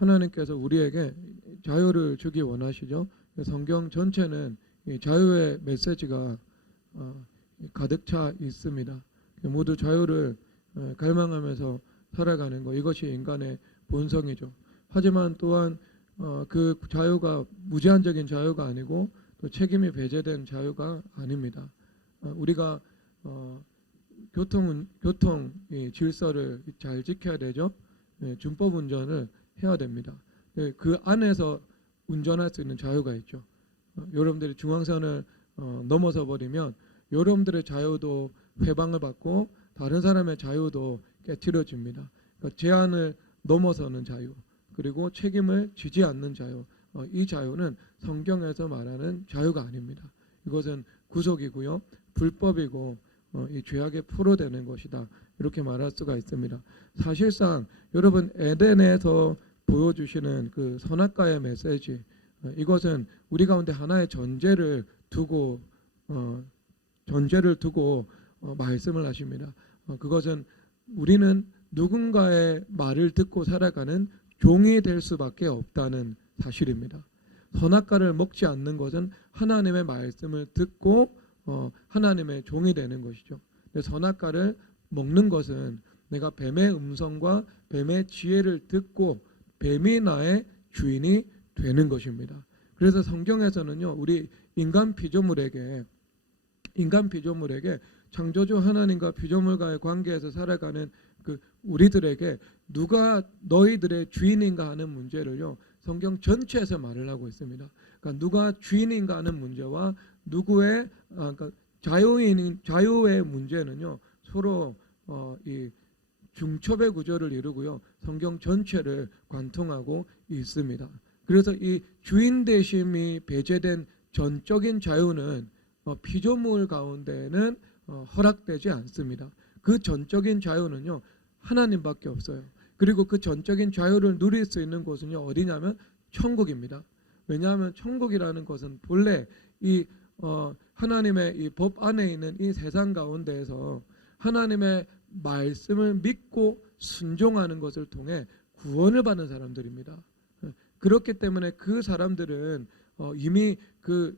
하나님께서 우리에게 자유를 주기 원하시죠. 성경 전체는 이 자유의 메시지가 가득 차 있습니다. 모두 자유를 갈망하면서 살아가는 것, 이것이 인간의 본성이죠. 하지만 또한 그 자유가 무제한적인 자유가 아니고 또 책임이 배제된 자유가 아닙니다. 우리가 교통 질서를 잘 지켜야 되죠. 준법 운전을 해야 됩니다. 그 안에서 운전할 수 있는 자유가 있죠. 여러분들이 중앙선을 넘어서 버리면 여러분들의 자유도 회방을 받고 다른 사람의 자유도 깨트려집니다. 그러니까 제한을 넘어서는 자유, 그리고 책임을 지지 않는 자유, 이 자유는 성경에서 말하는 자유가 아닙니다. 이것은 구속이고요, 불법이고 이 죄악에 포로되는 것이다, 이렇게 말할 수가 있습니다. 사실상 여러분 에덴에서 보여주시는 그 선악과의 메시지, 이것은 우리 가운데 하나의 전제를 두고 말씀을 하십니다. 그것은 우리는 누군가의 말을 듣고 살아가는 종이 될 수밖에 없다는 사실입니다. 선악과를 먹지 않는 것은 하나님의 말씀을 듣고 하나님의 종이 되는 것이죠. 선악과를 먹는 것은 내가 뱀의 음성과 뱀의 지혜를 듣고 뱀이 나의 주인이 되는 것입니다. 그래서 성경에서는요, 우리 인간 피조물에게 창조주 하나님과 피조물과의 관계에서 살아가는 그 우리들에게 누가 너희들의 주인인가 하는 문제를요, 성경 전체에서 말을 하고 있습니다. 그러니까 누가 주인인가 하는 문제와 누구의 그러니까 자유의 문제는요, 서로 이 중첩의 구조를 이루고요, 성경 전체를 관통하고 있습니다. 그래서 이 주인 되심이 배제된 전적인 자유는 피조물 가운데는 허락되지 않습니다. 그 전적인 자유는요, 하나님밖에 없어요. 그리고 그 전적인 자유를 누릴 수 있는 곳은요, 어디냐면 천국입니다. 왜냐하면 천국이라는 것은 본래 이 하나님의 이 법 안에 있는 이 세상 가운데에서 하나님의 말씀을 믿고 순종하는 것을 통해 구원을 받는 사람들입니다. 그렇기 때문에 그 사람들은 이미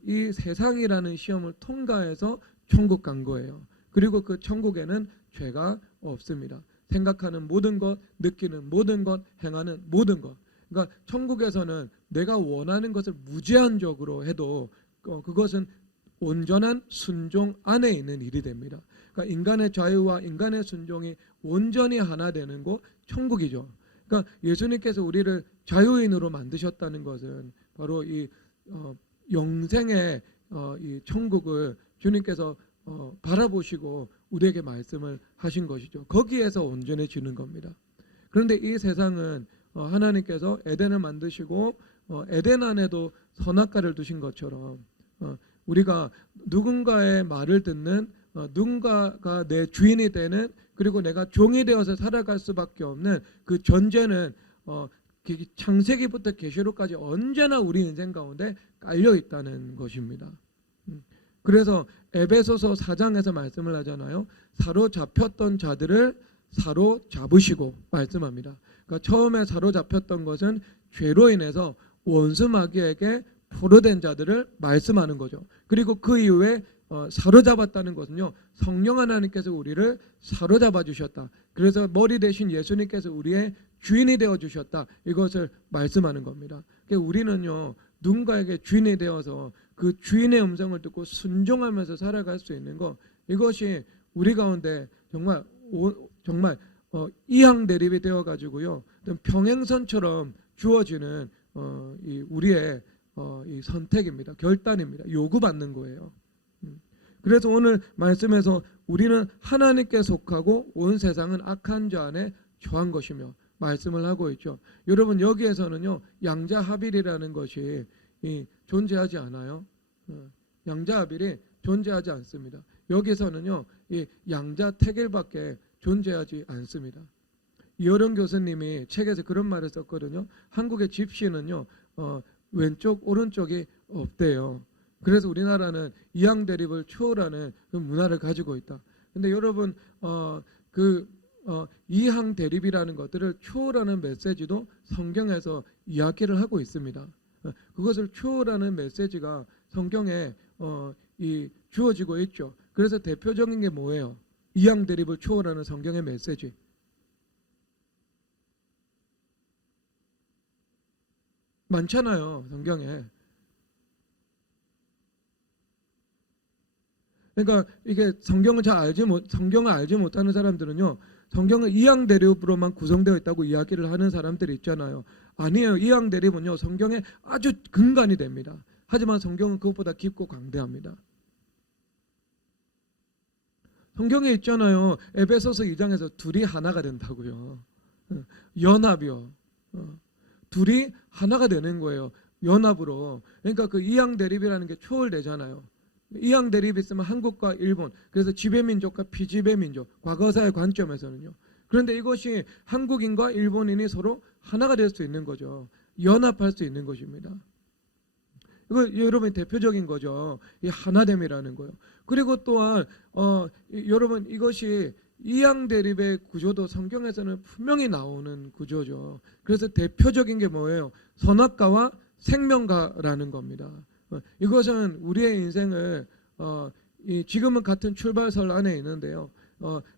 이 세상이라는 시험을 통과해서 천국 간 거예요. 그리고 그 천국에는 죄가 없습니다. 생각하는 모든 것, 느끼는 모든 것, 행하는 모든 것. 그러니까 천국에서는 내가 원하는 것을 무제한적으로 해도 그것은 온전한 순종 안에 있는 일이 됩니다. 그러니까 인간의 자유와 인간의 순종이 온전히 하나 되는 곳, 천국이죠. 그러니까 예수님께서 우리를 자유인으로 만드셨다는 것은 바로 이 영생의 이 천국을 주님께서 바라보시고 우리에게 말씀을 하신 것이죠. 거기에서 온전해지는 겁니다. 그런데 이 세상은 하나님께서 에덴을 만드시고 에덴 안에도 선악과를 두신 것처럼 우리가 누군가의 말을 듣는, 누군가가 내 주인이 되는, 그리고 내가 종이 되어서 살아갈 수밖에 없는 그 전제는 창세기부터 계시록까지 언제나 우리 인생 가운데 깔려 있다는 것입니다. 그래서 에베소서 4장에서 말씀을 하잖아요. 사로잡혔던 자들을 사로잡으시고 말씀합니다. 그러니까 처음에 사로잡혔던 것은 죄로 인해서 원수 마귀에게 포로된 자들을 말씀하는 거죠. 그리고 그 이후에 사로잡았다는 것은요, 성령 하나님께서 우리를 사로잡아 주셨다. 그래서 머리 대신 예수님께서 우리의 주인이 되어 주셨다. 이것을 말씀하는 겁니다. 그러니까 우리는요, 누군가에게 주인이 되어서 그 주인의 음성을 듣고 순종하면서 살아갈 수 있는 것, 이것이 우리 가운데 정말 이항 대립이 되어 가지고요, 평행선처럼 주어지는 우리의 이 선택입니다. 결단입니다. 요구받는 거예요. 그래서 오늘 말씀에서 우리는 하나님께 속하고 온 세상은 악한 자 안에 처한 것이며 말씀을 하고 있죠. 여러분, 여기에서는요, 양자합일이라는 것이 존재하지 않아요. 양자합일이 존재하지 않습니다. 여기서는요, 이 양자택일밖에 존재하지 않습니다. 이어령 교수님이 책에서 그런 말을 썼거든요. 한국의 집시는요, 왼쪽 오른쪽이 없대요. 그래서 우리나라는 이항 대립을 초월하는 그 문화를 가지고 있다. 근데 여러분, 그 이항 대립이라는 것들을 초월하는 메시지도 성경에서 이야기를 하고 있습니다. 그것을 초월하는 메시지가 성경에 주어지고 있죠. 그래서 대표적인 게 뭐예요? 이항 대립을 초월하는 성경의 메시지. 많잖아요, 성경에. 그러니까 이게 성경을 알지 못하는 사람들은요, 성경은 이항 대립으로만 구성되어 있다고 이야기를 하는 사람들이 있잖아요. 아니에요. 이항 대립은요, 성경의 아주 근간이 됩니다. 하지만 성경은 그것보다 깊고 광대합니다. 성경에 있잖아요. 에베소서 2장에서 둘이 하나가 된다고요. 연합이요. 둘이 하나가 되는 거예요. 연합으로. 그러니까 그 이항 대립이라는 게 초월되잖아요. 이항 대립이 있으면 한국과 일본, 그래서 지배민족과 피지배민족, 과거사의 관점에서는요. 그런데 이것이 한국인과 일본인이 서로 하나가 될 수 있는 거죠. 연합할 수 있는 것입니다. 이거 여러분 대표적인 거죠. 이 하나됨이라는 거요. 그리고 또한 여러분 이것이 이항 대립의 구조도 성경에서는 분명히 나오는 구조죠. 그래서 대표적인 게 뭐예요? 선악과와 생명과라는 겁니다. 이것은 우리의 인생을 지금은 같은 출발선 안에 있는데요.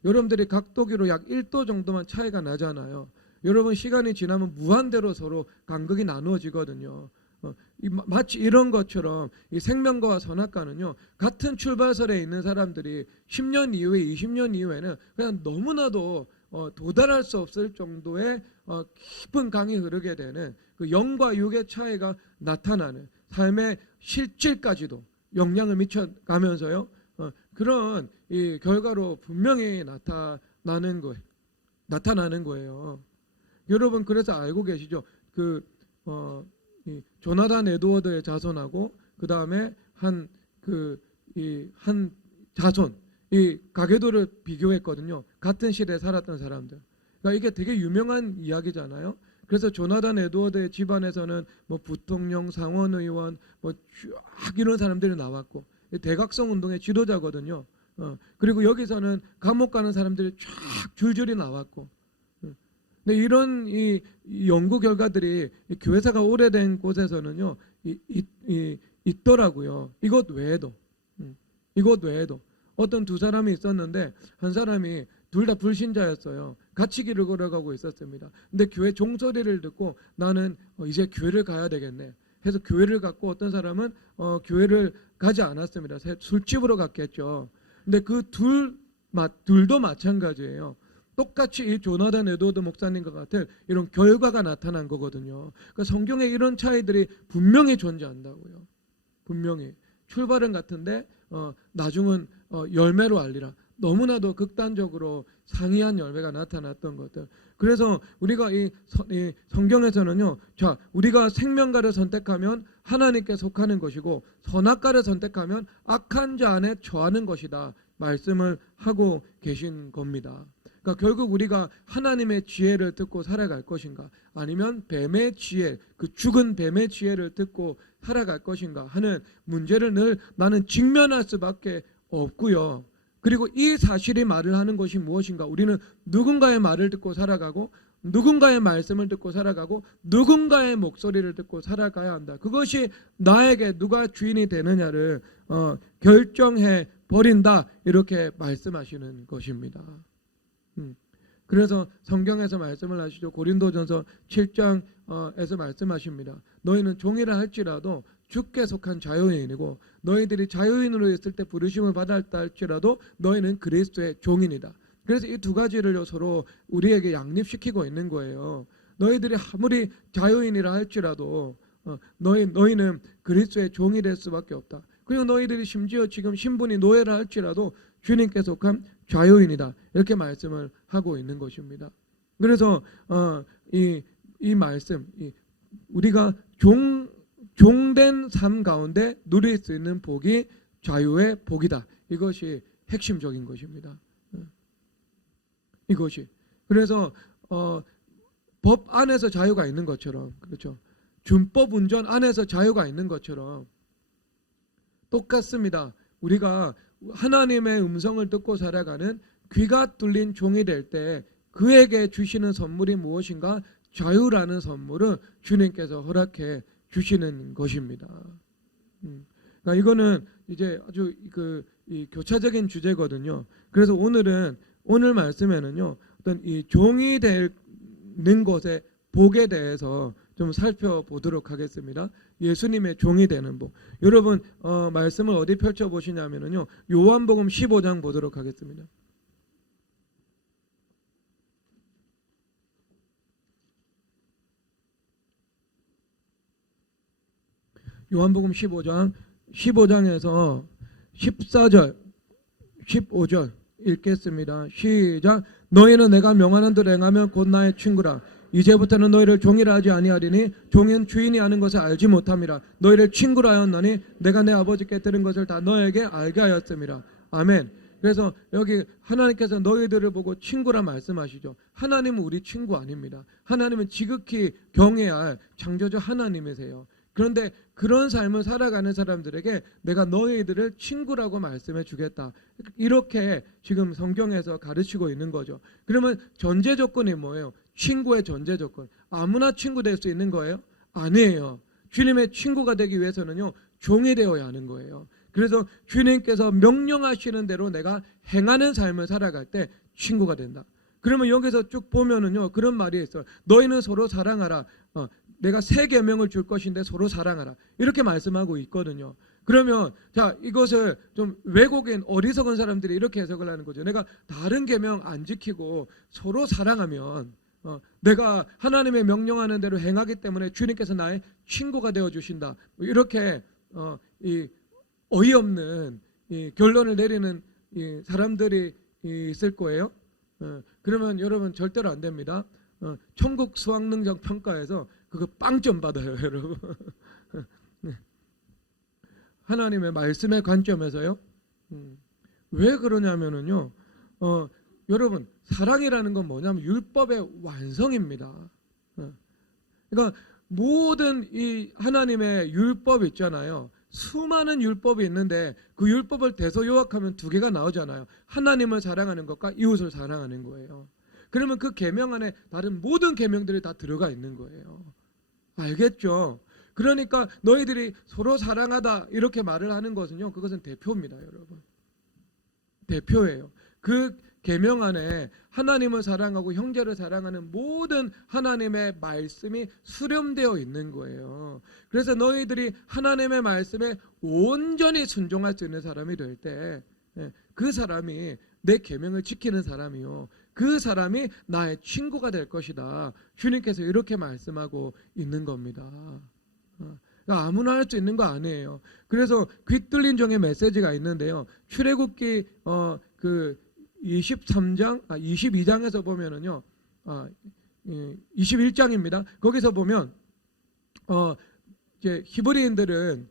여러분들이 각도기로 약 1도 정도만 차이가 나잖아요. 여러분 시간이 지나면 무한대로 서로 간극이 나누어지거든요. 마치 이런 것처럼 이 생명과와 선악과는요, 같은 출발선에 있는 사람들이 10년 이후에 20년 이후에는 그냥 너무나도 도달할 수 없을 정도의 깊은 강이 흐르게 되는 그 영과 육의 차이가 나타나는 거예요. 실질까지도 영향을 미쳐가면서요. 그런 이 결과로 분명히 나타나는 거예요. 여러분 그래서 알고 계시죠? 이 조나단 에드워드의 자손하고 그 다음에 한 자손 이 가계도를 비교했거든요. 같은 시대에 살았던 사람들. 그러니까 이게 되게 유명한 이야기잖아요. 그래서 조나단 에드워드의 집안에서는 뭐 부통령, 상원의원, 뭐 쫙 이런 사람들이 나왔고 대각성 운동의 지도자거든요. 그리고 여기서는 감옥 가는 사람들이 쫙 줄줄이 나왔고. 근데 이런 이 연구 결과들이 교회사가 오래된 곳에서는요 있더라고요. 이것 외에도 어떤 두 사람이 있었는데 한 사람이 둘 다 불신자였어요. 같이 길을 걸어가고 있었습니다. 근데 교회 종소리를 듣고 나는 이제 교회를 가야 되겠네 해서 교회를 갔고, 어떤 사람은 교회를 가지 않았습니다. 술집으로 갔겠죠. 근데 그 둘도 마찬가지예요. 똑같이 이 조나단 에드워드 목사님과 같은 이런 결과가 나타난 거거든요. 그러니까 성경에 이런 차이들이 분명히 존재한다고요. 분명히 출발은 같은데 나중은 열매로 알리라. 너무나도 극단적으로 상이한 열매가 나타났던 것들. 그래서 우리가 이 성경에서는요, 자, 우리가 생명과를 선택하면 하나님께 속하는 것이고 선악과를 선택하면 악한 자 안에 처하는 것이다 말씀을 하고 계신 겁니다. 그러니까 결국 우리가 하나님의 지혜를 듣고 살아갈 것인가, 아니면 뱀의 지혜, 그 죽은 뱀의 지혜를 듣고 살아갈 것인가 하는 문제를 늘 나는 직면할 수밖에 없고요. 그리고 이 사실이 말을 하는 것이 무엇인가? 우리는 누군가의 말을 듣고 살아가고, 누군가의 말씀을 듣고 살아가고, 누군가의 목소리를 듣고 살아가야 한다. 그것이 나에게 누가 주인이 되느냐를 결정해 버린다, 이렇게 말씀하시는 것입니다. 그래서 성경에서 말씀을 하시죠. 고린도전서 7장에서 말씀하십니다. 너희는 종이라 할지라도 주께 속한 자유인이고, 너희들이 자유인으로 있을 때 부르심을 받았다 할지라도 너희는 그리스도의 종인이다. 그래서 이 두 가지를 서로 우리에게 양립시키고 있는 거예요. 너희들이 아무리 자유인이라 할지라도 너희는 그리스도의 종이 될 수밖에 없다. 그리고 너희들이 심지어 지금 신분이 노예라 할지라도 주님께 속한 자유인이다, 이렇게 말씀을 하고 있는 것입니다. 그래서 이 말씀, 우리가 종된 삶 가운데 누릴 수 있는 복이 자유의 복이다. 이것이 핵심적인 것입니다. 이것이. 그래서 법 안에서 자유가 있는 것처럼, 그렇죠. 준법 운전 안에서 자유가 있는 것처럼 똑같습니다. 우리가 하나님의 음성을 듣고 살아가는 귀가 뚫린 종이 될 때 그에게 주시는 선물이 무엇인가? 자유라는 선물을 주님께서 허락해 주시는 것입니다. 그러니까 이거는 이제 아주 이 교차적인 주제거든요. 그래서 오늘 말씀에는요, 어떤 이 종이 되는 것의 복에 대해서 좀 살펴보도록 하겠습니다. 예수님의 종이 되는 복. 여러분 말씀을 어디 펼쳐 보시냐면요, 요한복음 15장 보도록 하겠습니다. 요한복음 15장에서 14절, 15절 읽겠습니다. 시작. 너희는 내가 명하는 대로 행하면 곧 나의 친구라. 이제부터는 너희를 종이라 하지 아니하리니 종은 주인이 아는 것을 알지 못함이라. 너희를 친구라 하였나니 내가 내 아버지께 들은 것을 다 너에게 알게 하였음이라. 아멘. 그래서 여기 하나님께서 너희들을 보고 친구라 말씀하시죠. 하나님은 우리 친구 아닙니다. 하나님은 지극히 경외해야 할 창조주 하나님이세요. 그런데 그런 삶을 살아가는 사람들에게 내가 너희들을 친구라고 말씀해 주겠다. 이렇게 지금 성경에서 가르치고 있는 거죠. 그러면 전제 조건이 뭐예요? 친구의 전제 조건. 아무나 친구 될 수 있는 거예요? 아니에요. 주님의 친구가 되기 위해서는요, 종이 되어야 하는 거예요. 그래서 주님께서 명령하시는 대로 내가 행하는 삶을 살아갈 때 친구가 된다. 그러면 여기서 쭉 보면은요, 그런 말이 있어요. 너희는 서로 사랑하라. 내가 새 계명을 줄 것인데 서로 사랑하라. 이렇게 말씀하고 있거든요. 그러면 자, 이것을 좀 외국인 어리석은 사람들이 이렇게 해석을 하는 거죠. 내가 다른 계명 안 지키고 서로 사랑하면 내가 하나님의 명령하는 대로 행하기 때문에 주님께서 나의 친구가 되어 주신다. 이렇게 이 어이없는 이 결론을 내리는 이 사람들이 있을 거예요. 그러면 여러분 절대로 안 됩니다. 천국 수학능력 평가에서 그거 빵점 받아요, 여러분. 하나님의 말씀의 관점에서요. 왜 그러냐면은요, 여러분 사랑이라는 건 뭐냐면 율법의 완성입니다. 그러니까 모든 이 하나님의 율법 있잖아요. 수많은 율법이 있는데 그 율법을 대소요약하면 두 개가 나오잖아요. 하나님을 사랑하는 것과 이웃을 사랑하는 거예요. 그러면 그 계명 안에 다른 모든 계명들이 다 들어가 있는 거예요. 알겠죠? 그러니까 너희들이 서로 사랑하다 이렇게 말을 하는 것은요, 그것은 대표입니다, 여러분. 대표예요. 그 계명 안에 하나님을 사랑하고 형제를 사랑하는 모든 하나님의 말씀이 수렴되어 있는 거예요. 그래서 너희들이 하나님의 말씀에 온전히 순종할 수 있는 사람이 될 때 그 사람이 내 계명을 지키는 사람이요, 그 사람이 나의 친구가 될 것이다. 주님께서 이렇게 말씀하고 있는 겁니다. 그러니까 아무나 할 수 있는 거 아니에요. 그래서 귀 뚫린 종의 메시지가 있는데요. 출애굽기 그 22장에서 보면은요, 21장입니다. 거기서 보면 이제 히브리인들은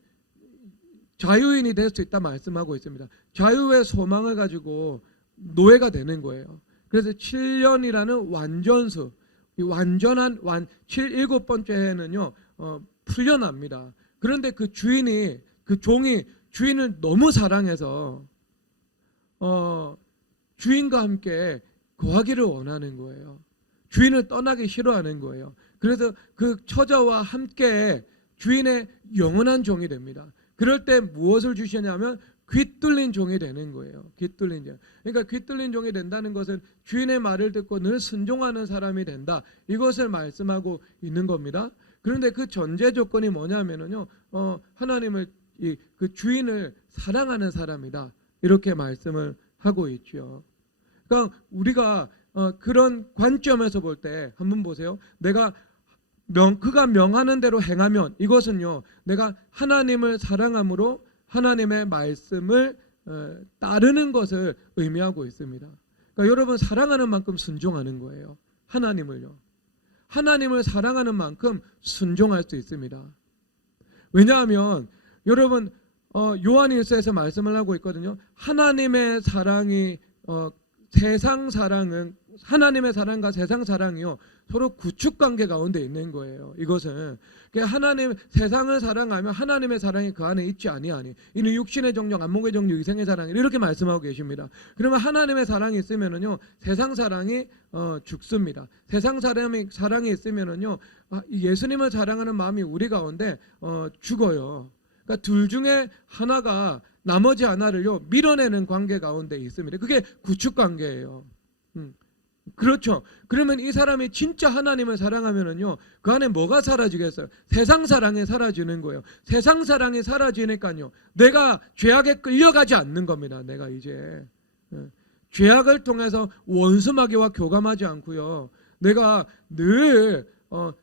자유인이 될 수 있다 말씀하고 있습니다. 자유의 소망을 가지고 노예가 되는 거예요. 그래서 7년이라는 완전수, 이 완전한 7번째 해는요, 풀려납니다. 그런데 그 종이 주인을 너무 사랑해서 주인과 함께 거하기를 원하는 거예요. 주인을 떠나기 싫어하는 거예요. 그래서 그 처자와 함께 주인의 영원한 종이 됩니다. 그럴 때 무엇을 주시냐면 귀 뚫린 종이 되는 거예요. 귀 뚫린 종. 그러니까 귀 뚫린 종이 된다는 것은 주인의 말을 듣고 늘 순종하는 사람이 된다. 이것을 말씀하고 있는 겁니다. 그런데 그 전제 조건이 뭐냐면은요, 하나님을 그 주인을 사랑하는 사람이다. 이렇게 말씀을 하고 있죠. 그러니까 우리가 그런 관점에서 볼 때 한번 보세요. 그가 명하는 대로 행하면 이것은요, 내가 하나님을 사랑함으로 하나님의 말씀을 따르는 것을 의미하고 있습니다. 그러니까 여러분 사랑하는 만큼 순종하는 거예요. 하나님을요. 하나님을 사랑하는 만큼 순종할 수 있습니다. 왜냐하면 여러분 요한일서에서 말씀을 하고 있거든요. 하나님의 사랑이 세상 사랑은 하나님의 사랑과 세상 사랑이요 서로 구축 관계 가운데 있는 거예요. 이것은 하나님 세상을 사랑하면 하나님의 사랑이 그 안에 있지 아니하니 이는 육신의 정욕, 안목의 정욕, 이생의 사랑 이렇게 말씀하고 계십니다. 그러면 하나님의 사랑이 있으면은요 세상 사랑이 죽습니다. 세상 사랑이 있으면은요 예수님을 사랑하는 마음이 우리 가운데 죽어요. 그러니까 둘 중에 하나가 나머지 하나를요 밀어내는 관계 가운데 있습니다. 그게 구축 관계예요. 그렇죠. 그러면 이 사람이 진짜 하나님을 사랑하면은요 그 안에 뭐가 사라지겠어요? 세상 사랑이 사라지는 거예요. 세상 사랑이 사라지니까요 내가 죄악에 끌려가지 않는 겁니다. 내가 이제 죄악을 통해서 원수마귀와 교감하지 않고요 내가 늘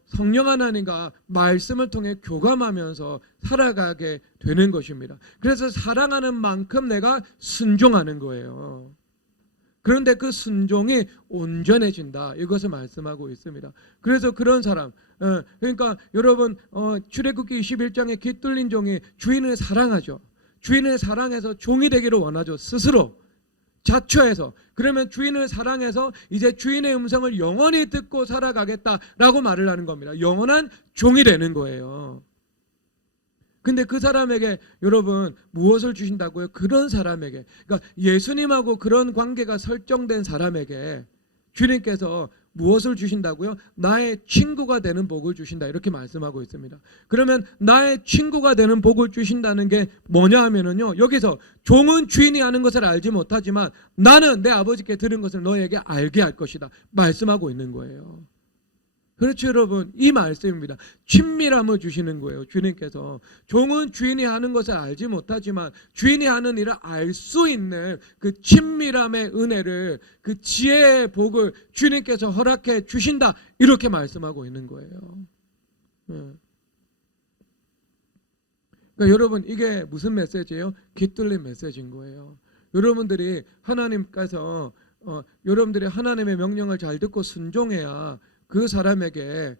성령 하나님과 말씀을 통해 교감하면서 살아가게 되는 것입니다. 그래서 사랑하는 만큼 내가 순종하는 거예요. 그런데 그 순종이 온전해진다. 이것을 말씀하고 있습니다. 그래서 그런 사람, 그러니까 여러분 출애굽기 21장에 귀 뚫린 종이 주인을 사랑하죠. 주인을 사랑해서 종이 되기를 원하죠. 스스로 자처해서. 그러면 주인을 사랑해서 이제 주인의 음성을 영원히 듣고 살아가겠다라고 말을 하는 겁니다. 영원한 종이 되는 거예요. 근데 그 사람에게 여러분 무엇을 주신다고요? 그런 사람에게, 그러니까 예수님하고 그런 관계가 설정된 사람에게 주님께서 무엇을 주신다고요? 나의 친구가 되는 복을 주신다 이렇게 말씀하고 있습니다. 그러면 나의 친구가 되는 복을 주신다는 게 뭐냐 하면은요 여기서 종은 주인이 하는 것을 알지 못하지만 나는 내 아버지께 들은 것을 너에게 알게 할 것이다 말씀하고 있는 거예요. 그렇죠 여러분, 이 말씀입니다. 친밀함을 주시는 거예요. 주님께서 종은 주인이 하는 것을 알지 못하지만 주인이 하는 일을 알 수 있는 그 친밀함의 은혜를, 그 지혜의 복을 주님께서 허락해 주신다 이렇게 말씀하고 있는 거예요. 그러니까 여러분 이게 무슨 메시지예요? 깃들린 메시지인 거예요. 여러분들이 하나님께서 여러분들이 하나님의 명령을 잘 듣고 순종해야 그 사람에게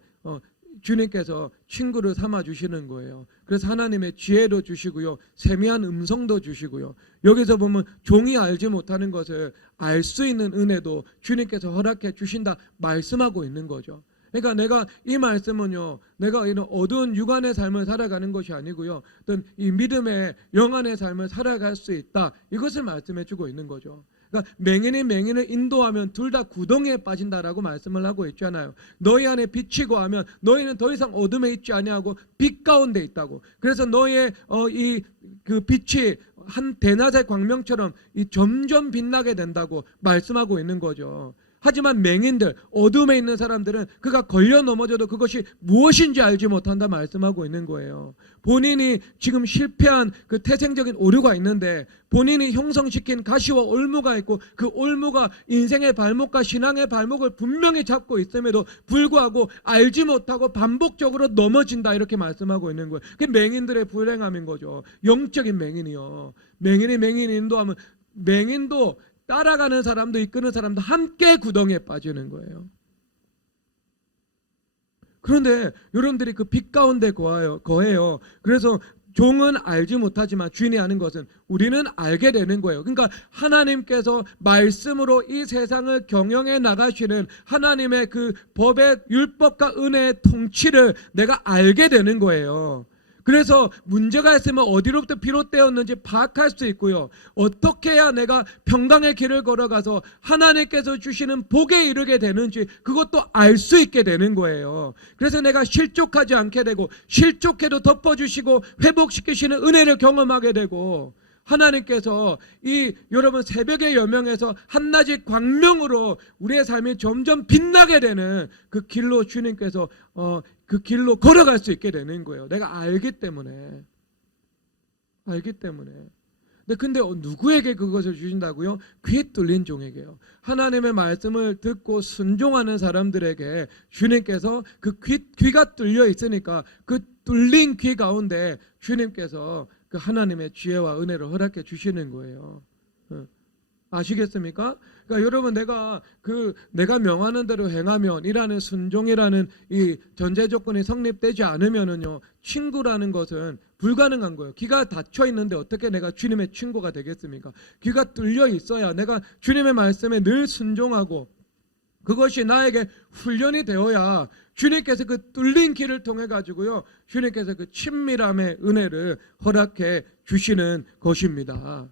주님께서 친구를 삼아 주시는 거예요. 그래서 하나님의 지혜도 주시고요, 세미한 음성도 주시고요, 여기서 보면 종이 알지 못하는 것을 알 수 있는 은혜도 주님께서 허락해 주신다 말씀하고 있는 거죠. 그러니까 내가 이 말씀은요, 내가 이런 어두운 육안의 삶을 살아가는 것이 아니고요, 어떤 이 믿음의 영안의 삶을 살아갈 수 있다 이것을 말씀해 주고 있는 거죠. 그러니까 맹인이 맹인을 인도하면 둘 다 구덩이에 빠진다라고 말씀을 하고 있잖아요. 너희 안에 빛이 거하면 너희는 더 이상 어둠에 있지 아니하고 빛 가운데 있다고. 그래서 너희의 이 그 빛이 한 대낮의 광명처럼 이 점점 빛나게 된다고 말씀하고 있는 거죠. 하지만 맹인들, 어둠에 있는 사람들은 그가 걸려 넘어져도 그것이 무엇인지 알지 못한다 말씀하고 있는 거예요. 본인이 지금 실패한 그 태생적인 오류가 있는데, 본인이 형성시킨 가시와 올무가 있고 그 올무가 인생의 발목과 신앙의 발목을 분명히 잡고 있음에도 불구하고 알지 못하고 반복적으로 넘어진다 이렇게 말씀하고 있는 거예요. 그게 맹인들의 불행함인 거죠. 영적인 맹인이요. 맹인이 맹인을 인도하면 맹인도 따라가는 사람도 이끄는 사람도 함께 구덩이에 빠지는 거예요. 그런데 여러분들이 그 빛 가운데 거해요. 그래서 종은 알지 못하지만 주인이 아는 것은 우리는 알게 되는 거예요. 그러니까 하나님께서 말씀으로 이 세상을 경영해 나가시는 하나님의 그 법의 율법과 은혜의 통치를 내가 알게 되는 거예요. 그래서 문제가 있으면 어디로부터 비롯되었는지 파악할 수 있고요, 어떻게 해야 내가 평강의 길을 걸어가서 하나님께서 주시는 복에 이르게 되는지 그것도 알 수 있게 되는 거예요. 그래서 내가 실족하지 않게 되고, 실족해도 덮어주시고 회복시키시는 은혜를 경험하게 되고, 하나님께서 이 여러분 새벽의 여명에서 한낮의 광명으로 우리의 삶이 점점 빛나게 되는 그 길로 주님께서 그 길로 걸어갈 수 있게 되는 거예요. 내가 알기 때문에. 근데 누구에게 그것을 주신다고요? 귀 뚫린 종에게요. 하나님의 말씀을 듣고 순종하는 사람들에게 주님께서 그 귀가 뚫려 있으니까 그 뚫린 귀 가운데 주님께서 그 하나님의 지혜와 은혜를 허락해 주시는 거예요. 아시겠습니까? 그러니까 여러분 내가 명하는 대로 행하면 이라는 순종이라는 이 전제 조건이 성립되지 않으면은요, 친구라는 것은 불가능한 거예요. 귀가 닫혀 있는데 어떻게 내가 주님의 친구가 되겠습니까? 귀가 뚫려 있어야 내가 주님의 말씀에 늘 순종하고 그것이 나에게 훈련이 되어야 주님께서 그 뚫린 길을 통해 가지고요, 주님께서 그 친밀함의 은혜를 허락해 주시는 것입니다.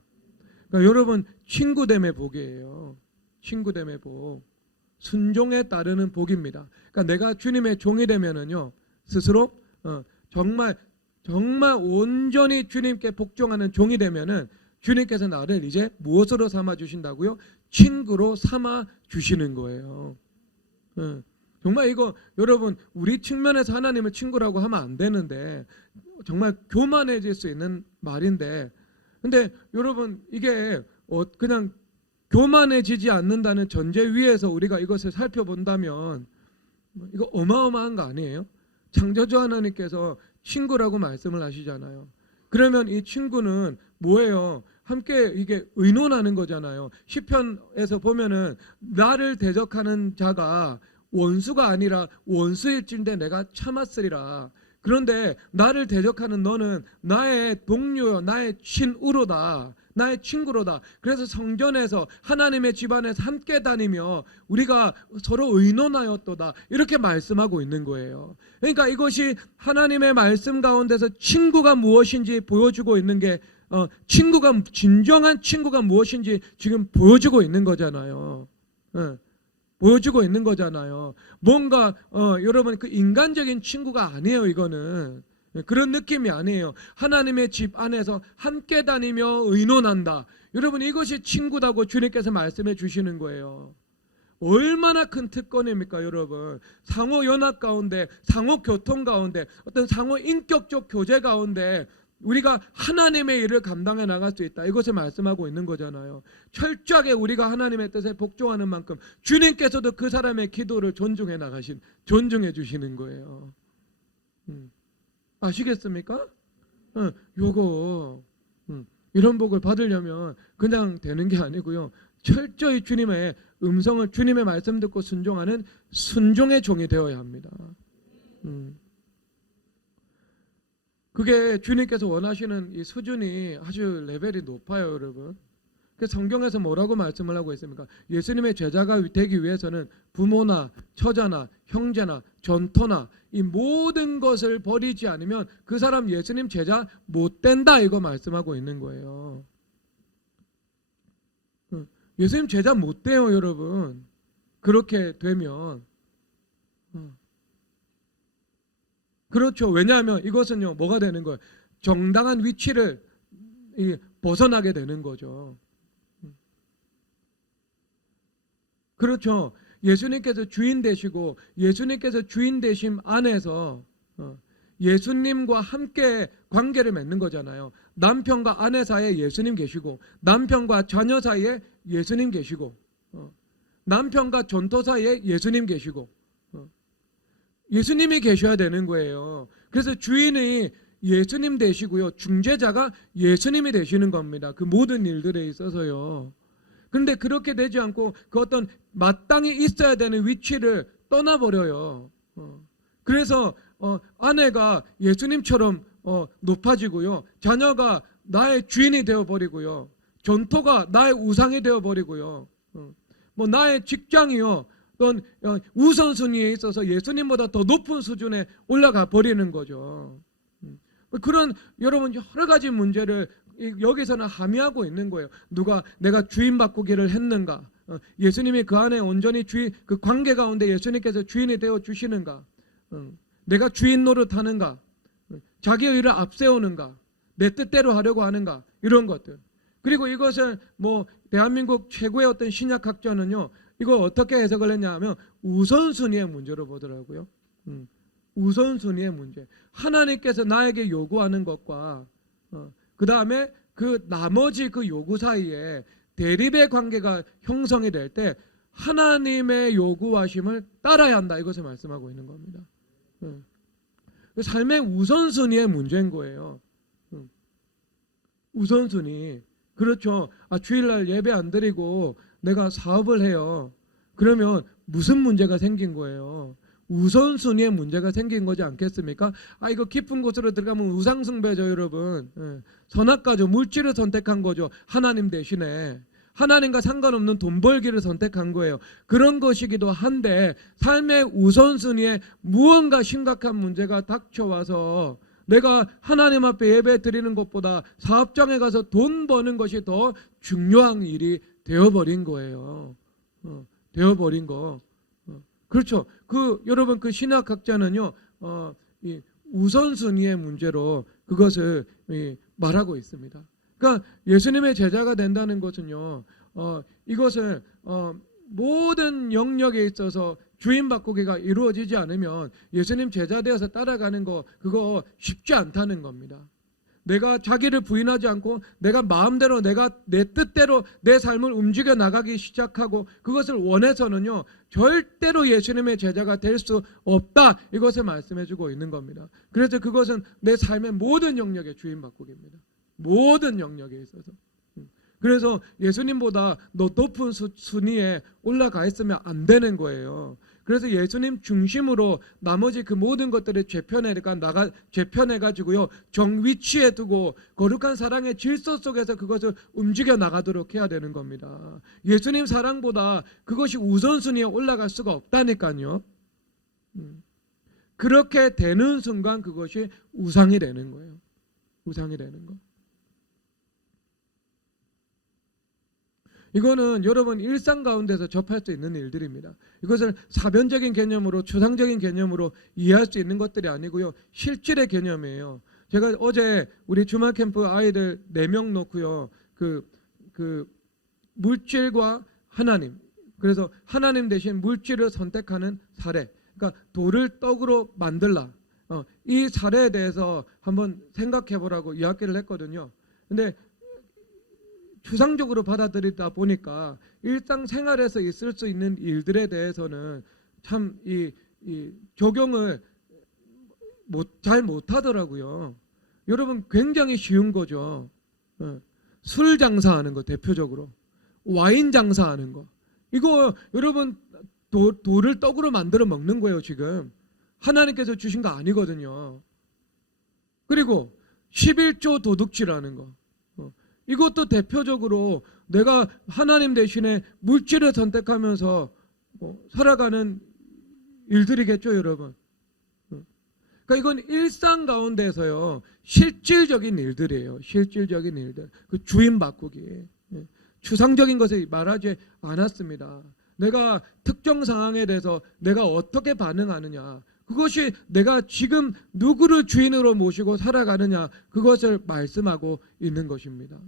그러니까 여러분, 친구됨의 복이에요. 친구됨의 복, 순종에 따르는 복입니다. 그러니까 내가 주님의 종이 되면은요, 스스로 정말 온전히 주님께 복종하는 종이 되면은 주님께서 나를 이제 무엇으로 삼아 주신다고요? 친구로 삼아 주시는 거예요. 정말 이거 여러분, 우리 측면에서 하나님을 친구라고 하면 안 되는데, 정말 교만해질 수 있는 말인데, 근데 여러분, 이게 그냥 교만해지지 않는다는 전제 위에서 우리가 이것을 살펴본다면 이거 어마어마한 거 아니에요? 창조주 하나님께서 친구라고 말씀을 하시잖아요. 그러면 이 친구는 뭐예요? 함께 이게 의논하는 거잖아요. 시편에서 보면은 나를 대적하는 자가 원수가 아니라 원수일진데 내가 참았으리라. 그런데 나를 대적하는 너는 나의 동료요, 나의 친우로다, 나의 친구로다. 그래서 성전에서 하나님의 집안에서 함께 다니며 우리가 서로 의논하였도다, 이렇게 말씀하고 있는 거예요. 그러니까 이것이 하나님의 말씀 가운데서 친구가 무엇인지 보여주고 있는 게, 친구가, 진정한 친구가 무엇인지 지금 보여주고 있는 거잖아요. 보여주고 있는 거잖아요. 뭔가 여러분, 그 인간적인 친구가 아니에요. 이거는 그런 느낌이 아니에요. 하나님의 집 안에서 함께 다니며 의논한다. 여러분, 이것이 친구다고 주님께서 말씀해 주시는 거예요. 얼마나 큰 특권입니까, 여러분? 상호 연합 가운데, 상호 교통 가운데, 어떤 상호 인격적 교제 가운데 우리가 하나님의 일을 감당해 나갈 수 있다. 이것을 말씀하고 있는 거잖아요. 철저하게 우리가 하나님의 뜻에 복종하는 만큼 주님께서도 그 사람의 기도를 존중해 주시는 거예요. 아시겠습니까? 요거 이런 복을 받으려면 그냥 되는 게 아니고요, 철저히 주님의 음성을, 주님의 말씀 듣고 순종하는 순종의 종이 되어야 합니다. 그게 주님께서 원하시는 이 수준이 아주 레벨이 높아요, 여러분. 그 성경에서 뭐라고 말씀을 하고 있습니까? 예수님의 제자가 되기 위해서는 부모나 처자나 형제나 전토나 이 모든 것을 버리지 않으면 그 사람 예수님 제자 못 된다, 이거 말씀하고 있는 거예요. 예수님 제자 못 돼요, 여러분. 그렇게 되면. 그렇죠. 왜냐하면 이것은요, 뭐가 되는 거예요? 정당한 위치를 벗어나게 되는 거죠. 그렇죠. 예수님께서 주인 되시고, 예수님께서 주인 되심 안에서 예수님과 함께 관계를 맺는 거잖아요. 남편과 아내 사이에 예수님 계시고, 남편과 자녀 사이에 예수님 계시고, 남편과 전토 사이에 예수님 계시고, 예수님이 계셔야 되는 거예요. 그래서 주인이 예수님 되시고요, 중재자가 예수님이 되시는 겁니다. 그 모든 일들에 있어서요. 그런데 그렇게 되지 않고 그 어떤 마땅히 있어야 되는 위치를 떠나버려요. 그래서 아내가 예수님처럼 높아지고요, 자녀가 나의 주인이 되어버리고요, 전토가 나의 우상이 되어버리고요, 뭐 나의 직장이요, 어떤 우선순위에 있어서 예수님보다 더 높은 수준에 올라가 버리는 거죠. 그런 여러분 여러 가지 문제를 여기서는 함의하고 있는 거예요. 내가 주인 바꾸기를 했는가? 예수님이 그 안에 온전히 그 관계 가운데 예수님께서 주인이 되어 주시는가? 내가 주인 노릇하는가? 자기의 일을 앞세우는가? 내 뜻대로 하려고 하는가? 이런 것들. 그리고 이것을 뭐 대한민국 최고의 어떤 신약학자는요, 이걸 어떻게 해석을 했냐 하면 우선순위의 문제로 보더라고요. 우선순위의 문제. 하나님께서 나에게 요구하는 것과 그 다음에 그 나머지 그 요구 사이에 대립의 관계가 형성이 될 때 하나님의 요구하심을 따라야 한다, 이것을 말씀하고 있는 겁니다. 삶의 우선순위의 문제인 거예요. 우선순위. 그렇죠. 주일날 예배 안 드리고 내가 사업을 해요. 그러면 무슨 문제가 생긴 거예요? 우선순위의 문제가 생긴 거지 않겠습니까? 이거 깊은 곳으로 들어가면 우상숭배죠, 여러분. 선악과죠. 물질을 선택한 거죠, 하나님 대신에. 하나님과 상관없는 돈 벌기를 선택한 거예요. 그런 것이기도 한데 삶의 우선순위에 무언가 심각한 문제가 닥쳐와서 내가 하나님 앞에 예배 드리는 것보다 사업장에 가서 돈 버는 것이 더 중요한 일이 되어버린 거예요. 되어버린 거. 그렇죠. 여러분 그 신학학자는요, 이 우선순위의 문제로 그것을 말하고 있습니다. 그러니까 예수님의 제자가 된다는 것은요, 이것을 모든 영역에 있어서 주인 바꾸기가 이루어지지 않으면 예수님 제자 되어서 따라가는 거 그거 쉽지 않다는 겁니다. 내가 자기를 부인하지 않고 내가 마음대로 내가 내 뜻대로 내 삶을 움직여 나가기 시작하고 그것을 원해서는요 절대로 예수님의 제자가 될 수 없다, 이것을 말씀해 주고 있는 겁니다. 그래서 그것은 내 삶의 모든 영역의 주인 바꾸기입니다. 모든 영역에 있어서. 그래서 예수님보다 더 높은 순위에 올라가 있으면 안 되는 거예요. 그래서 예수님 중심으로 나머지 그 모든 것들을 재편해가지고요 정위치에 두고 거룩한 사랑의 질서 속에서 그것을 움직여 나가도록 해야 되는 겁니다. 예수님 사랑보다 그것이 우선순위에 올라갈 수가 없다니까요. 그렇게 되는 순간 그것이 우상이 되는 거예요. 우상이 되는 거. 이거는 여러분 일상 가운데서 접할 수 있는 일들입니다. 이것을 사변적인 개념으로 추상적인 개념으로 이해할 수 있는 것들이 아니고요. 실질의 개념이에요. 제가 어제 우리 주말 캠프 아이들 4명 놓고요. 그 물질과 하나님, 그래서 하나님 대신 물질을 선택하는 사례, 그러니까 돌을 떡으로 만들라, 이 사례에 대해서 한번 생각해 보라고 이야기를 했거든요. 근데 추상적으로 받아들이다 보니까 일상생활에서 있을 수 있는 일들에 대해서는 참 이 적용을 잘 못하더라고요. 여러분 굉장히 쉬운 거죠. 술 장사하는 거 대표적으로, 와인 장사하는 거, 이거 여러분 돌을 떡으로 만들어 먹는 거예요. 지금 하나님께서 주신 거 아니거든요. 그리고 11조 도둑질하는 거, 이것도 대표적으로 내가 하나님 대신에 물질을 선택하면서 살아가는 일들이겠죠, 여러분. 그러니까 이건 일상 가운데서요 실질적인 일들이에요. 실질적인 일들. 그 주인 바꾸기. 추상적인 것을 말하지 않았습니다. 내가 특정 상황에 대해서 내가 어떻게 반응하느냐, 그것이 내가 지금 누구를 주인으로 모시고 살아가느냐, 그것을 말씀하고 있는 것입니다.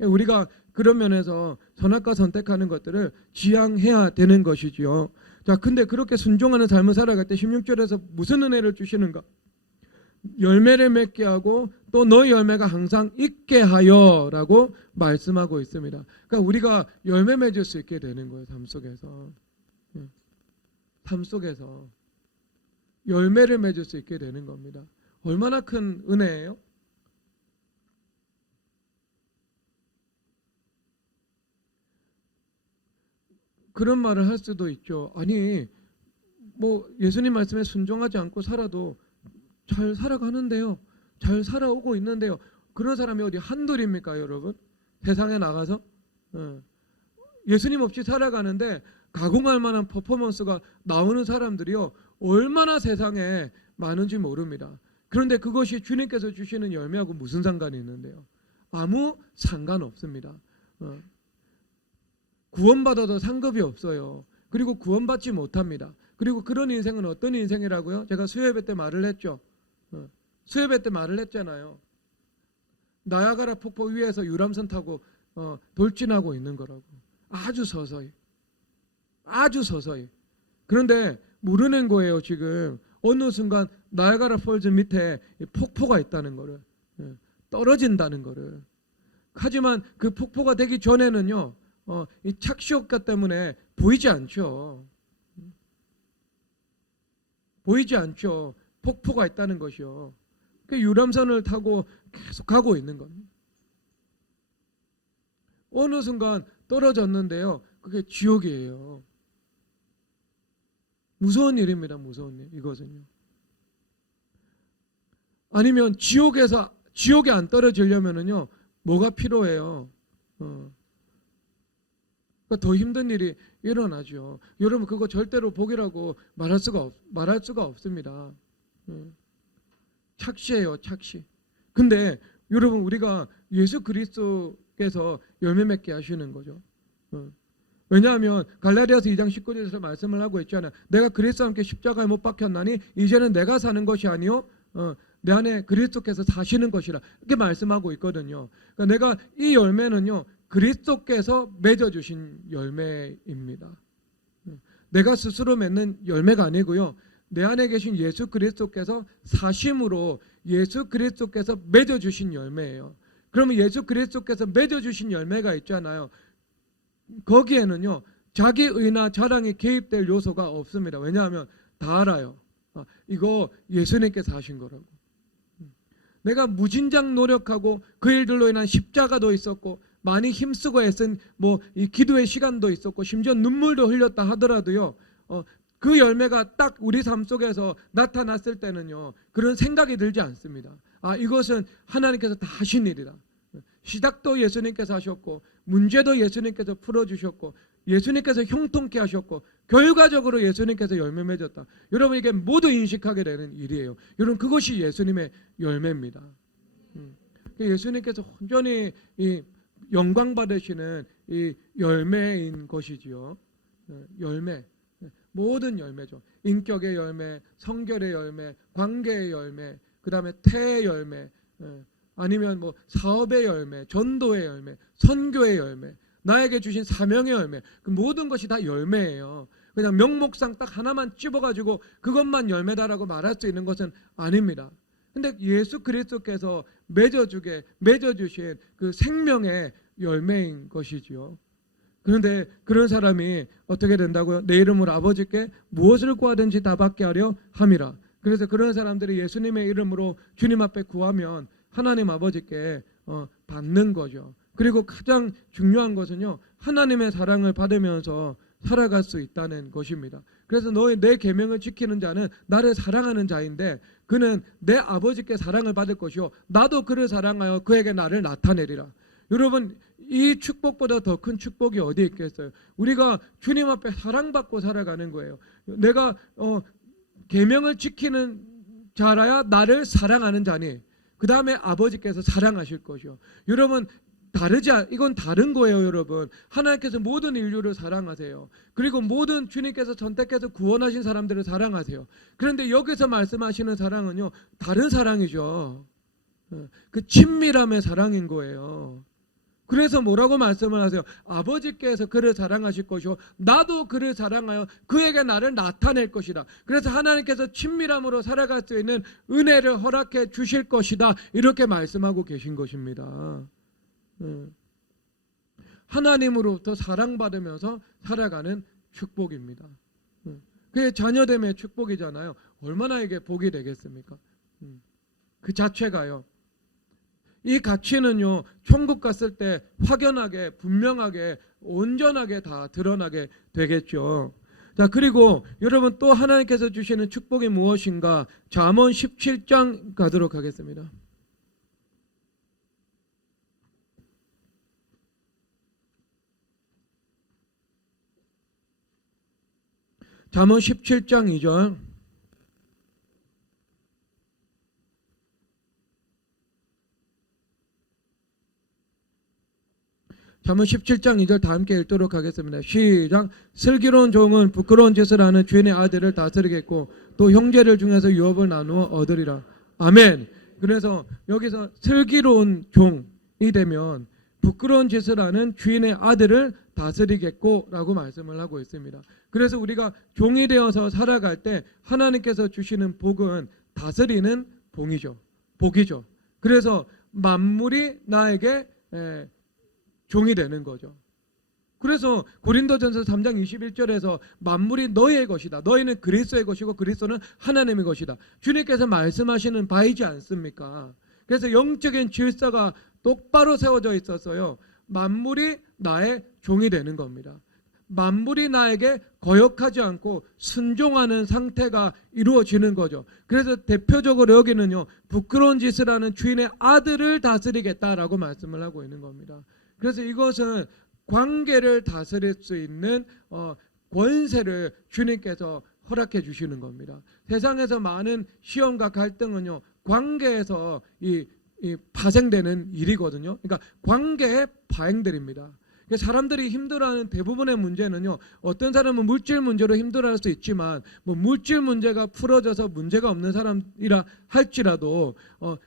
우리가 그런 면에서 선악과 선택하는 것들을 지향해야 되는 것이지요. 자, 근데 그렇게 순종하는 삶을 살아갈 때 16절에서 무슨 은혜를 주시는가? 열매를 맺게 하고 또 너희 열매가 항상 있게 하여 라고 말씀하고 있습니다. 그러니까 우리가 열매 맺을 수 있게 되는 거예요. 삶 속에서. 삶 속에서 열매를 맺을 수 있게 되는 겁니다. 얼마나 큰 은혜예요? 그런 말을 할 수도 있죠. 아니 뭐 예수님 말씀에 순종하지 않고 살아도 잘 살아가는데요, 잘 살아오고 있는데요. 그런 사람이 어디 한둘입니까, 여러분? 세상에 나가서 예수님 없이 살아가는데 가공할 만한 퍼포먼스가 나오는 사람들이요 얼마나 세상에 많은지 모릅니다. 그런데 그것이 주님께서 주시는 열매하고 무슨 상관이 있는데요? 아무 상관없습니다. 구원받아도 상급이 없어요. 그리고 구원받지 못합니다. 그리고 그런 인생은 어떤 인생이라고요? 제가 수요예배 때 말을 했죠. 수요예배 때 말을 했잖아요. 나야가라 폭포 위에서 유람선 타고 돌진하고 있는 거라고. 아주 서서히, 아주 서서히. 그런데 모르는 거예요. 지금 어느 순간 나야가라 폴즈 밑에 폭포가 있다는 거를, 떨어진다는 거를. 하지만 그 폭포가 되기 전에는요 이 착시효과 때문에 보이지 않죠. 보이지 않죠. 폭포가 있다는 것이요. 그 유람선을 타고 계속 가고 있는 겁니다. 어느 순간 떨어졌는데요. 그게 지옥이에요. 무서운 일입니다. 무서운 일. 이것은요. 아니면 지옥에 안 떨어지려면은요 뭐가 필요해요? 그러니까 더 힘든 일이 일어나죠. 여러분 그거 절대로 복이라고 말할 수가 없습니다. 착시예요, 착시. 근데 여러분 우리가 예수 그리스도께서 열매 맺게 하시는 거죠. 왜냐하면 갈라디아서 2장 19절에서 말씀을 하고 있잖아요. 내가 그리스도와 함께 십자가에 못 박혔나니 이제는 내가 사는 것이 아니요 내 안에 그리스도께서 사시는 것이라 이렇게 말씀하고 있거든요. 그러니까 내가 이 열매는요 그리스도께서 맺어주신 열매입니다. 내가 스스로 맺는 열매가 아니고요. 내 안에 계신 예수 그리스도께서 사심으로 예수 그리스도께서 맺어주신 열매예요. 그러면 예수 그리스도께서 맺어주신 열매가 있잖아요. 거기에는요 자기 의나 자랑이 개입될 요소가 없습니다. 왜냐하면 다 알아요. 이거 예수님께서 하신 거라고. 내가 무진장 노력하고 그 일들로 인한 십자가도 있었고 많이 힘쓰고 애쓴 이 기도의 시간도 있었고 심지어 눈물도 흘렸다 하더라도요 그 열매가 딱 우리 삶 속에서 나타났을 때는요 그런 생각이 들지 않습니다. 이것은 하나님께서 다 하신 일이다. 시작도 예수님께서 하셨고 문제도 예수님께서 풀어주셨고 예수님께서 형통케 하셨고 결과적으로 예수님께서 열매 맺었다. 여러분 이게 모두 인식하게 되는 일이에요. 여러분 그것이 예수님의 열매입니다. 예수님께서 온전히 이 영광 받으시는 이 열매인 것이지요. 열매, 모든 열매죠. 인격의 열매, 성결의 열매, 관계의 열매, 그 다음에 태의 열매, 아니면 사업의 열매, 전도의 열매, 선교의 열매, 나에게 주신 사명의 열매, 그 모든 것이 다 열매예요. 그냥 명목상 딱 하나만 찝어가지고 그것만 열매다라고 말할 수 있는 것은 아닙니다. 근데 예수 그리스도께서 맺어주신 그 생명의 열매인 것이지요. 그런데 그런 사람이 어떻게 된다고요? 내 이름으로 아버지께 무엇을 구하든지 다 받게 하려 함이라. 그래서 그런 사람들이 예수님의 이름으로 주님 앞에 구하면 하나님 아버지께 받는 거죠. 그리고 가장 중요한 것은요 하나님의 사랑을 받으면서 살아갈 수 있다는 것입니다. 그래서 내 계명을 지키는 자는 나를 사랑하는 자인데 그는 내 아버지께 사랑을 받을 것이요 나도 그를 사랑하여 그에게 나를 나타내리라. 여러분 이 축복보다 더 큰 축복이 어디에 있겠어요? 우리가 주님 앞에 사랑받고 살아가는 거예요. 내가 계명을 지키는 자라야 나를 사랑하는 자니 그 다음에 아버지께서 사랑하실 것이요. 여러분 이건 다른 거예요. 여러분 하나님께서 모든 인류를 사랑하세요. 그리고 모든 주님께서 선택해서 구원하신 사람들을 사랑하세요. 그런데 여기서 말씀하시는 사랑은요 다른 사랑이죠. 그 친밀함의 사랑인 거예요. 그래서 뭐라고 말씀을 하세요? 아버지께서 그를 사랑하실 것이요 나도 그를 사랑하여 그에게 나를 나타낼 것이다. 그래서 하나님께서 친밀함으로 살아갈 수 있는 은혜를 허락해 주실 것이다. 이렇게 말씀하고 계신 것입니다. 하나님으로부터 사랑받으면서 살아가는 축복입니다. 그게 자녀됨의 축복이잖아요. 얼마나 이게 복이 되겠습니까? 그 자체가요. 이 가치는요 천국 갔을 때 확연하게 분명하게 온전하게 다 드러나게 되겠죠. 자 그리고 여러분 또 하나님께서 주시는 축복이 무엇인가? 잠언 17장 가도록 하겠습니다. 잠언 17장 2절 잠언 17장 2절 다 함께 읽도록 하겠습니다. 시작. 슬기로운 종은 부끄러운 짓을 하는 주인의 아들을 다스리겠고 또 형제를 중에서 유업을 나누어 얻으리라. 아멘. 그래서 여기서 슬기로운 종이 되면 부끄러운 짓을 하는 주인의 아들을 다스리겠고 라고 말씀을 하고 있습니다. 그래서 우리가 종이 되어서 살아갈 때 하나님께서 주시는 복은 다스리는 복이죠. 그래서 만물이 나에게 종이 되는 거죠. 그래서 고린도전서 3장 21절에서 만물이 너희의 것이다. 너희는 그리스도의 것이고 그리스도는 하나님의 것이다. 주님께서 말씀하시는 바이지 않습니까? 그래서 영적인 질서가 똑바로 세워져 있었어요. 만물이 나의 종이 되는 겁니다. 만물이 나에게 거역하지 않고 순종하는 상태가 이루어지는 거죠. 그래서 대표적으로 여기는요 부끄러운 짓을 하는 주인의 아들을 다스리겠다라고 말씀을 하고 있는 겁니다. 그래서 이것은 관계를 다스릴 수 있는 권세를 주님께서 허락해 주시는 겁니다. 세상에서 많은 시험과 갈등은요, 관계에서 이 파생되는 일이거든요. 그러니까 관계의 파행들입니다. 사람들이 힘들어하는 대부분의 문제는요, 어떤 사람은 물질 문제로 힘들어할 수 있지만 뭐 물질 문제가 풀어져서 문제가 없는 사람이라 할지라도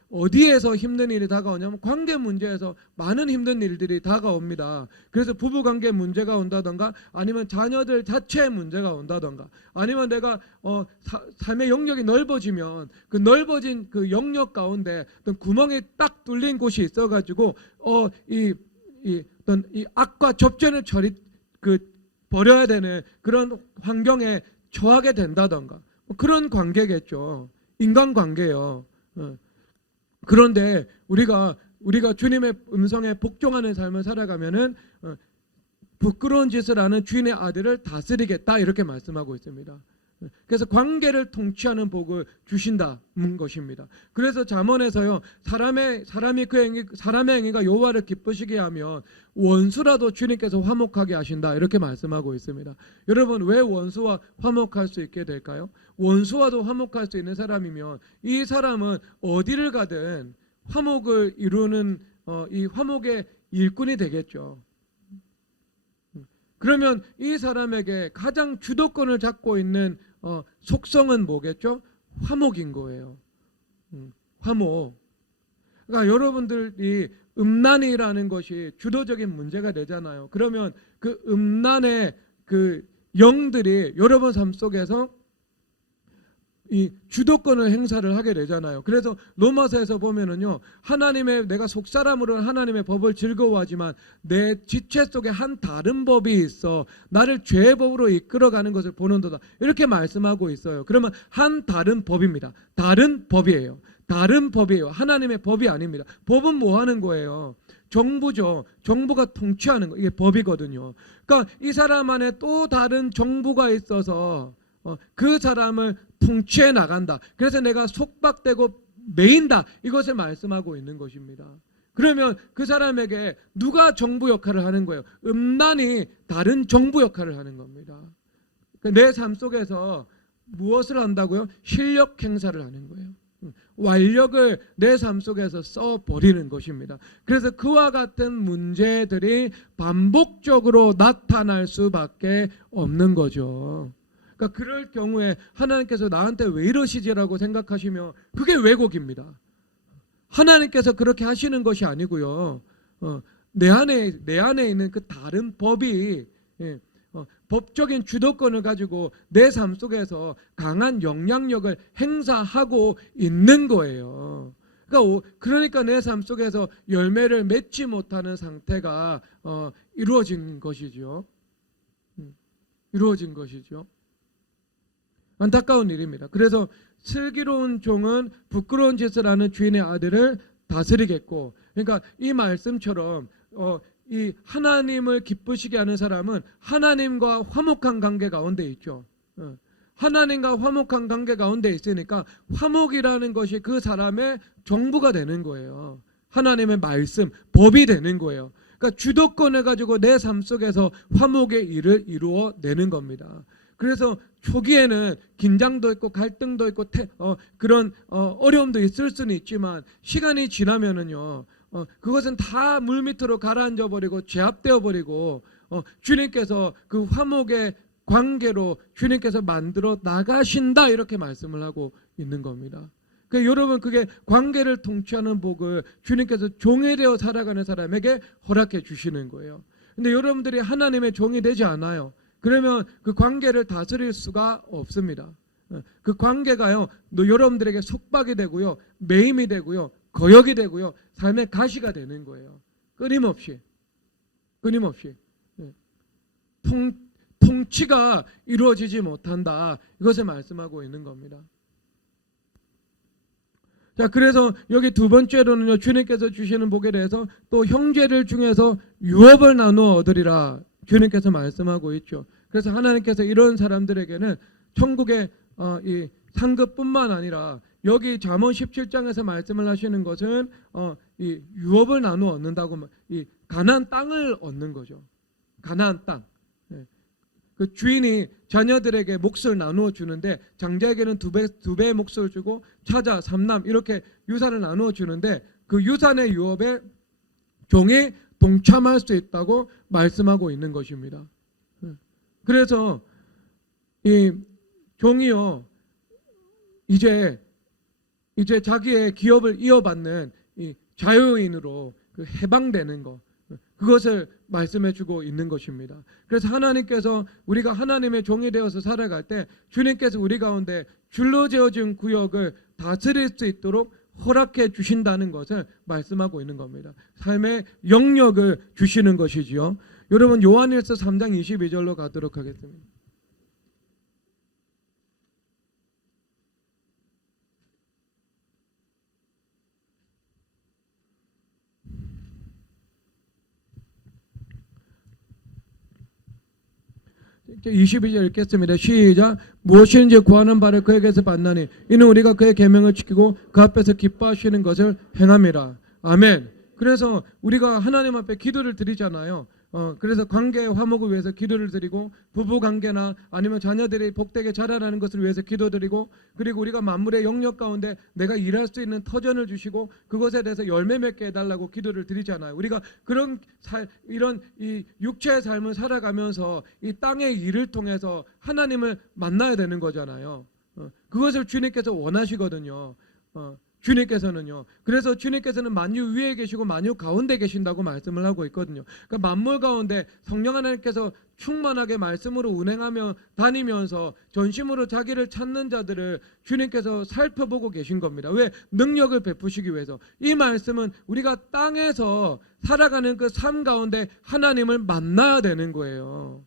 어디에서 힘든 일이 다가오냐면 관계 문제에서 많은 힘든 일들이 다가옵니다. 그래서 부부관계 문제가 온다던가 아니면 자녀들 자체의 문제가 온다던가 아니면 내가 삶의 영역이 넓어지면 그 넓어진 그 영역 가운데 어떤 구멍이 딱 뚫린 곳이 있어가지고 어떤 이 악과 접전을 버려야 되는 그런 환경에 처하게 된다던가 그런 관계겠죠. 인간관계요. 그런데 우리가 주님의 음성에 복종하는 삶을 살아가면은 부끄러운 짓을 하는 주인의 아들을 다스리겠다 이렇게 말씀하고 있습니다. 그래서 관계를 통치하는 복을 주신다는 것입니다. 그래서 잠언에서요, 사람의 행위가 여호와를 기쁘시게 하면 원수라도 주님께서 화목하게 하신다 이렇게 말씀하고 있습니다. 여러분, 왜 원수와 화목할 수 있게 될까요? 원수와도 화목할 수 있는 사람이면 이 사람은 어디를 가든 화목을 이루는 이 화목의 일꾼이 되겠죠. 그러면 이 사람에게 가장 주도권을 잡고 있는 속성은 뭐겠죠? 화목인 거예요. 화목. 그러니까 여러분들이 음란이라는 것이 주도적인 문제가 되잖아요. 그러면 그 음란의 그 영들이 여러분 삶 속에서 이 주도권을 행사를 하게 되잖아요. 그래서 로마서에서 보면은요, 내가 속사람으로 하나님의 법을 즐거워하지만 내 지체 속에 한 다른 법이 있어 나를 죄의 법으로 이끌어가는 것을 보는도다 이렇게 말씀하고 있어요. 그러면 한 다른 법입니다. 다른 법이에요. 다른 법이에요. 하나님의 법이 아닙니다. 법은 뭐 하는 거예요? 정부죠. 정부가 통치하는 거. 이게 법이거든요. 그러니까 이 사람 안에 또 다른 정부가 있어서 그 사람을 통치해 나간다. 그래서 내가 속박되고 매인다. 이것을 말씀하고 있는 것입니다. 그러면 그 사람에게 누가 정부 역할을 하는 거예요? 음란이 다른 정부 역할을 하는 겁니다. 내 삶 속에서 무엇을 한다고요? 실력 행사를 하는 거예요. 완력을 내 삶 속에서 써버리는 것입니다. 그래서 그와 같은 문제들이 반복적으로 나타날 수밖에 없는 거죠. 그러니까 그럴 경우에 하나님께서 나한테 왜 이러시지라고 생각하시면 그게 왜곡입니다. 하나님께서 그렇게 하시는 것이 아니고요. 내 안에 있는 그 다른 법이 법적인 주도권을 가지고 내 삶 속에서 강한 영향력을 행사하고 있는 거예요. 그러니까 내 삶 속에서 열매를 맺지 못하는 상태가 이루어진 것이죠. 이루어진 것이죠. 안타까운 일입니다. 그래서 슬기로운 종은 부끄러운 짓을 하는 주인의 아들을 다스리겠고, 그러니까 이 말씀처럼 이 하나님을 기쁘시게 하는 사람은 하나님과 화목한 관계 가운데 있죠. 하나님과 화목한 관계 가운데 있으니까 화목이라는 것이 그 사람의 정부가 되는 거예요. 하나님의 말씀, 법이 되는 거예요. 그러니까 주도권을 가지고 내 삶 속에서 화목의 일을 이루어내는 겁니다. 그래서 초기에는 긴장도 있고 갈등도 있고 그런 어려움도 있을 수는 있지만 시간이 지나면은요, 그것은 다 물밑으로 가라앉아 버리고 제압되어 버리고 주님께서 그 화목의 관계로 주님께서 만들어 나가신다 이렇게 말씀을 하고 있는 겁니다. 그러니까 여러분, 그게 관계를 통치하는 복을 주님께서 종이 되어 살아가는 사람에게 허락해 주시는 거예요. 근데 여러분들이 하나님의 종이 되지 않아요. 그러면 그 관계를 다스릴 수가 없습니다. 그 관계가요, 여러분들에게 속박이 되고요, 매임이 되고요, 거역이 되고요, 삶의 가시가 되는 거예요. 끊임없이 통치가 이루어지지 못한다. 이것을 말씀하고 있는 겁니다. 자, 그래서 여기 두 번째로는요, 주님께서 주시는 복에 대해서 또 형제를 중에서 유업을 나누어 얻으리라 주님께서 말씀하고 있죠. 그래서 하나님께서 이런 사람들에게는 천국의 이 상급뿐만 아니라 여기 잠언 17장에서 말씀을 하시는 것은 이 유업을 나누어 얻는다고, 이 가나안 땅을 얻는 거죠. 가나안 땅. 예. 그 주인이 자녀들에게 몫을 나누어 주는데 장자에게는 두 배의 몫을 주고 차자, 삼남 이렇게 유산을 나누어 주는데 그 유산의 유업에 종이 동참할 수 있다고 말씀하고 있는 것입니다. 그래서 이 종이요 이제 자기의 기업을 이어받는 이 자유인으로 그 해방되는 것, 그것을 말씀해주고 있는 것입니다. 그래서 하나님께서 우리가 하나님의 종이 되어서 살아갈 때 주님께서 우리 가운데 줄로 지어진 구역을 다스릴 수 있도록 허락해 주신다는 것을 말씀하고 있는 겁니다. 삶의 영역을 주시는 것이지요. 여러분 요한일서 3장 22절로 가도록 하겠습니다. 이제 22절 읽겠습니다. 시작. 무엇인지 구하는 바를 그에게서 받나니 이는 우리가 그의 계명을 지키고 그 앞에서 기뻐하시는 것을 행함이라. 아멘. 그래서 우리가 하나님 앞에 기도를 드리잖아요. 그래서 관계의 화목을 위해서 기도를 드리고 부부 관계나 아니면 자녀들이 복되게 자라나는 것을 위해서 기도드리고 그리고 우리가 만물의 영역 가운데 내가 일할 수 있는 터전을 주시고 그것에 대해서 열매 맺게 해달라고 기도를 드리잖아요. 우리가 이런 이 육체의 삶을 살아가면서 이 땅의 일을 통해서 하나님을 만나야 되는 거잖아요. 그것을 주님께서 원하시거든요. 주님께서는요. 그래서 주님께서는 만유 위에 계시고 만유 가운데 계신다고 말씀을 하고 있거든요. 그러니까 만물 가운데 성령 하나님께서 충만하게 말씀으로 운행하며 다니면서 전심으로 자기를 찾는 자들을 주님께서 살펴보고 계신 겁니다. 왜? 능력을 베푸시기 위해서. 이 말씀은 우리가 땅에서 살아가는 그 삶 가운데 하나님을 만나야 되는 거예요.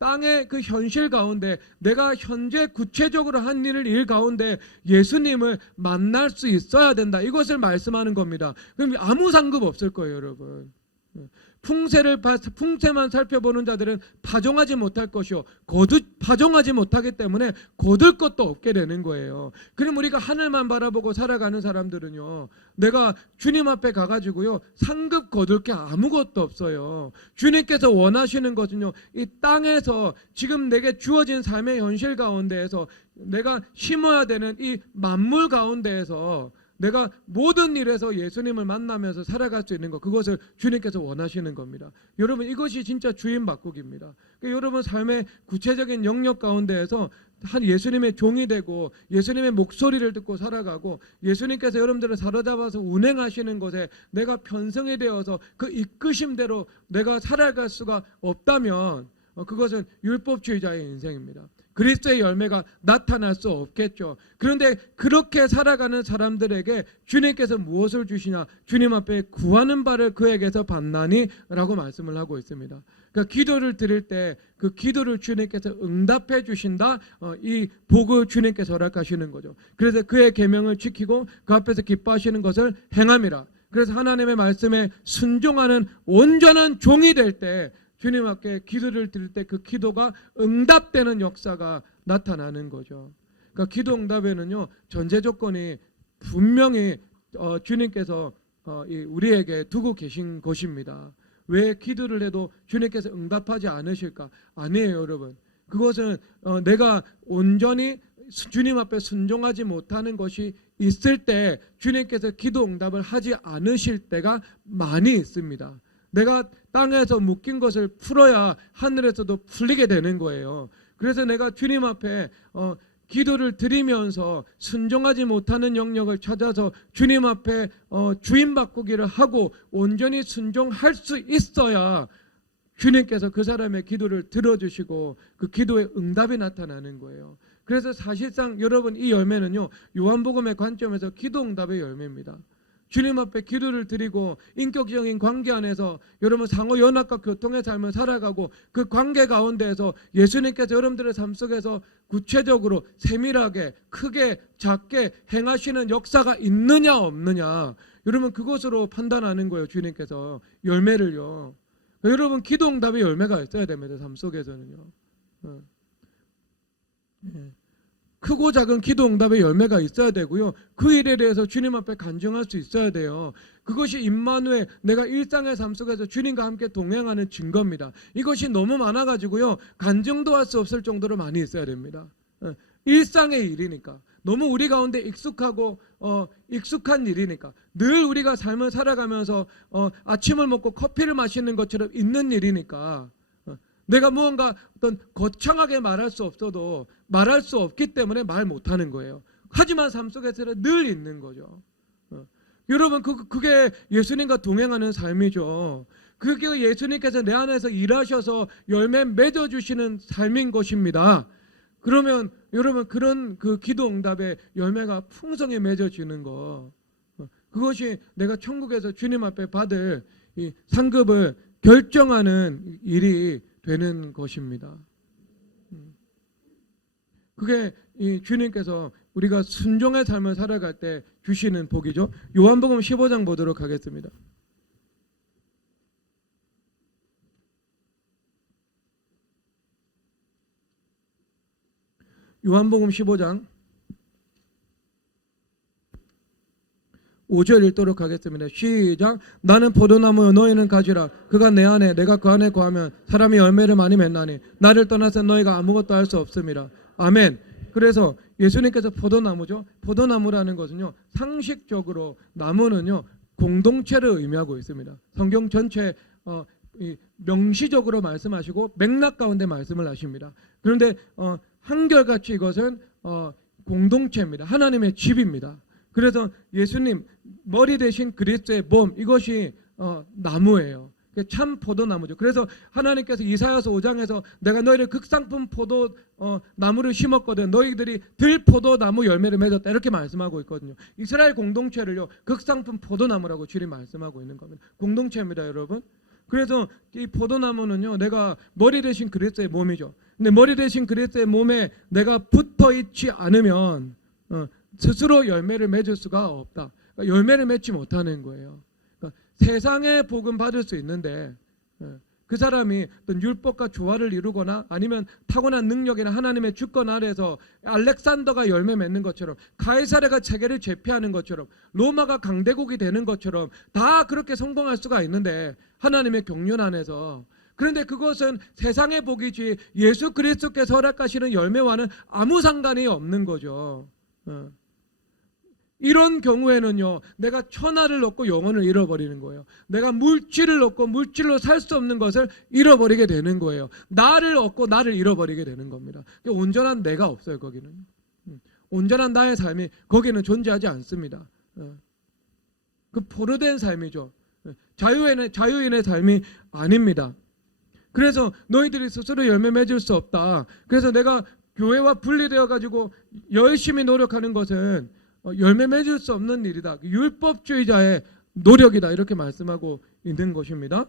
땅의 그 현실 가운데 내가 현재 구체적으로 한 일 가운데 예수님을 만날 수 있어야 된다. 이것을 말씀하는 겁니다. 그럼 아무 상급 없을 거예요, 여러분. 풍세만 살펴보는 자들은 파종하지 못할 것이요 파종하지 못하기 때문에 거둘 것도 없게 되는 거예요. 그럼 우리가 하늘만 바라보고 살아가는 사람들은요, 내가 주님 앞에 가가지고요 상급 거둘 게 아무것도 없어요. 주님께서 원하시는 것은요, 이 땅에서 지금 내게 주어진 삶의 현실 가운데에서 내가 심어야 되는 이 만물 가운데에서 내가 모든 일에서 예수님을 만나면서 살아갈 수 있는 것, 그것을 주님께서 원하시는 겁니다. 여러분, 이것이 진짜 주인 바꾸기입니다. 그러니까 여러분 삶의 구체적인 영역 가운데에서 한 예수님의 종이 되고 예수님의 목소리를 듣고 살아가고 예수님께서 여러분들을 사로잡아서 운행하시는 것에 내가 편성이 되어서 그 이끄심대로 내가 살아갈 수가 없다면 그것은 율법주의자의 인생입니다. 그리스도의 열매가 나타날 수 없겠죠. 그런데 그렇게 살아가는 사람들에게 주님께서 무엇을 주시냐? 주님 앞에 구하는 바를 그에게서 받나니? 라고 말씀을 하고 있습니다. 그러니까 기도를 드릴 때 그 기도를 주님께서 응답해 주신다. 이 복을 주님께서 허락하시는 거죠. 그래서 그의 계명을 지키고 그 앞에서 기뻐하시는 것을 행함이라. 그래서 하나님의 말씀에 순종하는 온전한 종이 될 때 주님 앞에 기도를 드릴 때 그 기도가 응답되는 역사가 나타나는 거죠. 그러니까 기도 응답에는요 전제 조건이 분명히 주님께서 우리에게 두고 계신 것입니다. 왜 기도를 해도 주님께서 응답하지 않으실까? 아니에요, 여러분. 그것은 내가 온전히 주님 앞에 순종하지 못하는 것이 있을 때 주님께서 기도 응답을 하지 않으실 때가 많이 있습니다. 내가 땅에서 묶인 것을 풀어야 하늘에서도 풀리게 되는 거예요. 그래서 내가 주님 앞에 기도를 드리면서 순종하지 못하는 영역을 찾아서 주님 앞에 주인 바꾸기를 하고 온전히 순종할 수 있어야 주님께서 그 사람의 기도를 들어주시고 그 기도의 응답이 나타나는 거예요. 그래서 사실상 여러분 이 열매는요 요한복음의 관점에서 기도 응답의 열매입니다. 주님 앞에 기도를 드리고 인격적인 관계 안에서 여러분 상호 연합과 교통의 삶을 살아가고 그 관계 가운데에서 예수님께서 여러분들의 삶 속에서 구체적으로 세밀하게 크게 작게 행하시는 역사가 있느냐 없느냐, 여러분 그것으로 판단하는 거예요. 주님께서 열매를요. 여러분 기도 응답의 열매가 있어야 됩니다. 삶 속에서는요. 크고 작은 기도 응답의 열매가 있어야 되고요. 그 일에 대해서 주님 앞에 간증할 수 있어야 돼요. 그것이 임마누엘, 내가 일상의 삶 속에서 주님과 함께 동행하는 증거입니다. 이것이 너무 많아가지고요, 간증도 할 수 없을 정도로 많이 있어야 됩니다. 일상의 일이니까, 너무 우리 가운데 익숙한 일이니까, 늘 우리가 삶을 살아가면서 아침을 먹고 커피를 마시는 것처럼 있는 일이니까, 내가 무언가 어떤 거창하게 말할 수 없어도 말할 수 없기 때문에 말 못하는 거예요. 하지만 삶 속에서는 늘 있는 거죠. 여러분, 그게 예수님과 동행하는 삶이죠. 그게 예수님께서 내 안에서 일하셔서 열매 맺어주시는 삶인 것입니다. 그러면 여러분, 그런 그 기도 응답의 열매가 풍성히 맺어지는 거, 그것이 내가 천국에서 주님 앞에 받을 이 상급을 결정하는 일이 되는 것입니다. 그게 이 주님께서 우리가 순종의 삶을 살아갈 때 주시는 복이죠. 요한복음 15장 보도록 하겠습니다. 요한복음 15장 5절 읽도록 하겠습니다. 시작. 나는 포도나무요 너희는 가지라. 그가 내 안에 내가 그 안에 거하면 사람이 열매를 많이 맺나니 나를 떠나서 너희가 아무것도 할 수 없음이라. 아멘. 그래서 예수님께서 포도나무죠. 포도나무라는 것은요, 상식적으로 나무는요 공동체를 의미하고 있습니다. 성경 전체 명시적으로 말씀하시고 맥락 가운데 말씀을 하십니다. 그런데 한결같이 이것은 공동체입니다. 하나님의 집입니다. 그래서 예수님 머리 대신 그리스도의 몸, 이것이 나무예요. 참 포도나무죠. 그래서 하나님께서 이사야서 5장에서 내가 너희를 극상품 포도 나무를 심었거든 너희들이 들포도나무 열매를 맺었다 이렇게 말씀하고 있거든요. 이스라엘 공동체를요 극상품 포도나무라고 주님 말씀하고 있는 겁니다. 공동체입니다, 여러분. 그래서 이 포도나무는요 내가 머리 대신 그리스도의 몸이죠. 근데 머리 대신 그리스도의 몸에 내가 붙어 있지 않으면 스스로 열매를 맺을 수가 없다. 그러니까 열매를 맺지 못하는 거예요. 그러니까 세상의 복음 받을 수 있는데 그 사람이 어떤 율법과 조화를 이루거나 아니면 타고난 능력이나 하나님의 주권 아래에서 알렉산더가 열매 맺는 것처럼, 가이사랴가 체계를 제패하는 것처럼, 로마가 강대국이 되는 것처럼 다 그렇게 성공할 수가 있는데 하나님의 경륜 안에서. 그런데 그것은 세상의 복이지 예수 그리스도께서 허락하시는 열매와는 아무 상관이 없는 거죠. 이런 경우에는요 내가 천하를 얻고 영혼을 잃어버리는 거예요. 내가 물질을 얻고 물질로 살 수 없는 것을 잃어버리게 되는 거예요. 나를 얻고 나를 잃어버리게 되는 겁니다. 온전한 내가 없어요. 거기는 온전한 나의 삶이 거기는 존재하지 않습니다. 그 포로된 삶이죠. 자유인의 삶이 아닙니다. 그래서 너희들이 스스로 열매 맺을 수 없다. 그래서 내가 교회와 분리되어 가지고 열심히 노력하는 것은 열매 맺을 수 없는 일이다. 율법주의자의 노력이다. 이렇게 말씀하고 있는 것입니다.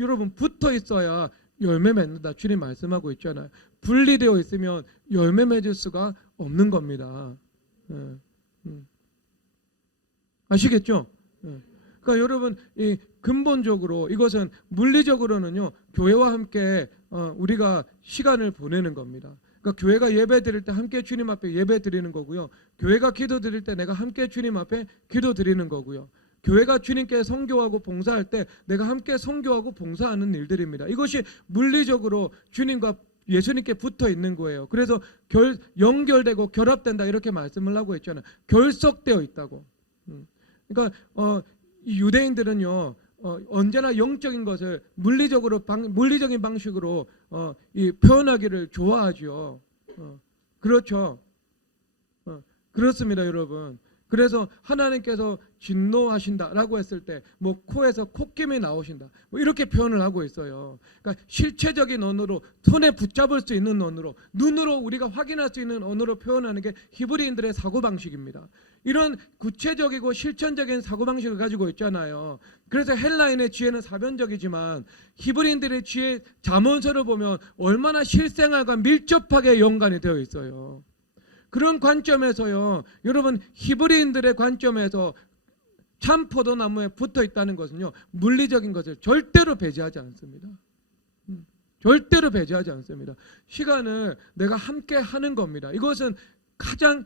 여러분, 붙어 있어야 열매 맺는다. 주님 말씀하고 있잖아요. 분리되어 있으면 열매 맺을 수가 없는 겁니다. 아시겠죠? 그러니까 여러분, 이 근본적으로 이것은 물리적으로는요 교회와 함께 우리가 시간을 보내는 겁니다. 그러니까 교회가 예배 드릴 때 함께 주님 앞에 예배 드리는 거고요. 교회가 기도 드릴 때 내가 함께 주님 앞에 기도 드리는 거고요. 교회가 주님께 선교하고 봉사할 때 내가 함께 선교하고 봉사하는 일들입니다. 이것이 물리적으로 주님과 예수님께 붙어 있는 거예요. 그래서 연결되고 결합된다 이렇게 말씀을 하고 있잖아요. 결속되어 있다고. 그러니까 이 유대인들은요 언제나 영적인 것을 물리적인 방식으로 표현하기를 좋아하죠. 그렇죠. 그렇습니다, 여러분. 그래서 하나님께서 진노하신다라고 했을 때 뭐 코에서 콧김이 나오신다 뭐 이렇게 표현을 하고 있어요. 그러니까 실체적인 언어로, 손에 붙잡을 수 있는 언어로, 눈으로 우리가 확인할 수 있는 언어로 표현하는 게 히브리인들의 사고방식입니다. 이런 구체적이고 실천적인 사고방식을 가지고 있잖아요. 그래서 헬라인의 지혜는 사변적이지만 히브리인들의 지혜, 잠언서를 보면 얼마나 실생활과 밀접하게 연관이 되어 있어요. 그런 관점에서요, 여러분, 히브리인들의 관점에서 참 포도나무에 붙어 있다는 것은요 물리적인 것을 절대로 배제하지 않습니다. 절대로 배제하지 않습니다. 시간을 내가 함께 하는 겁니다. 이것은 가장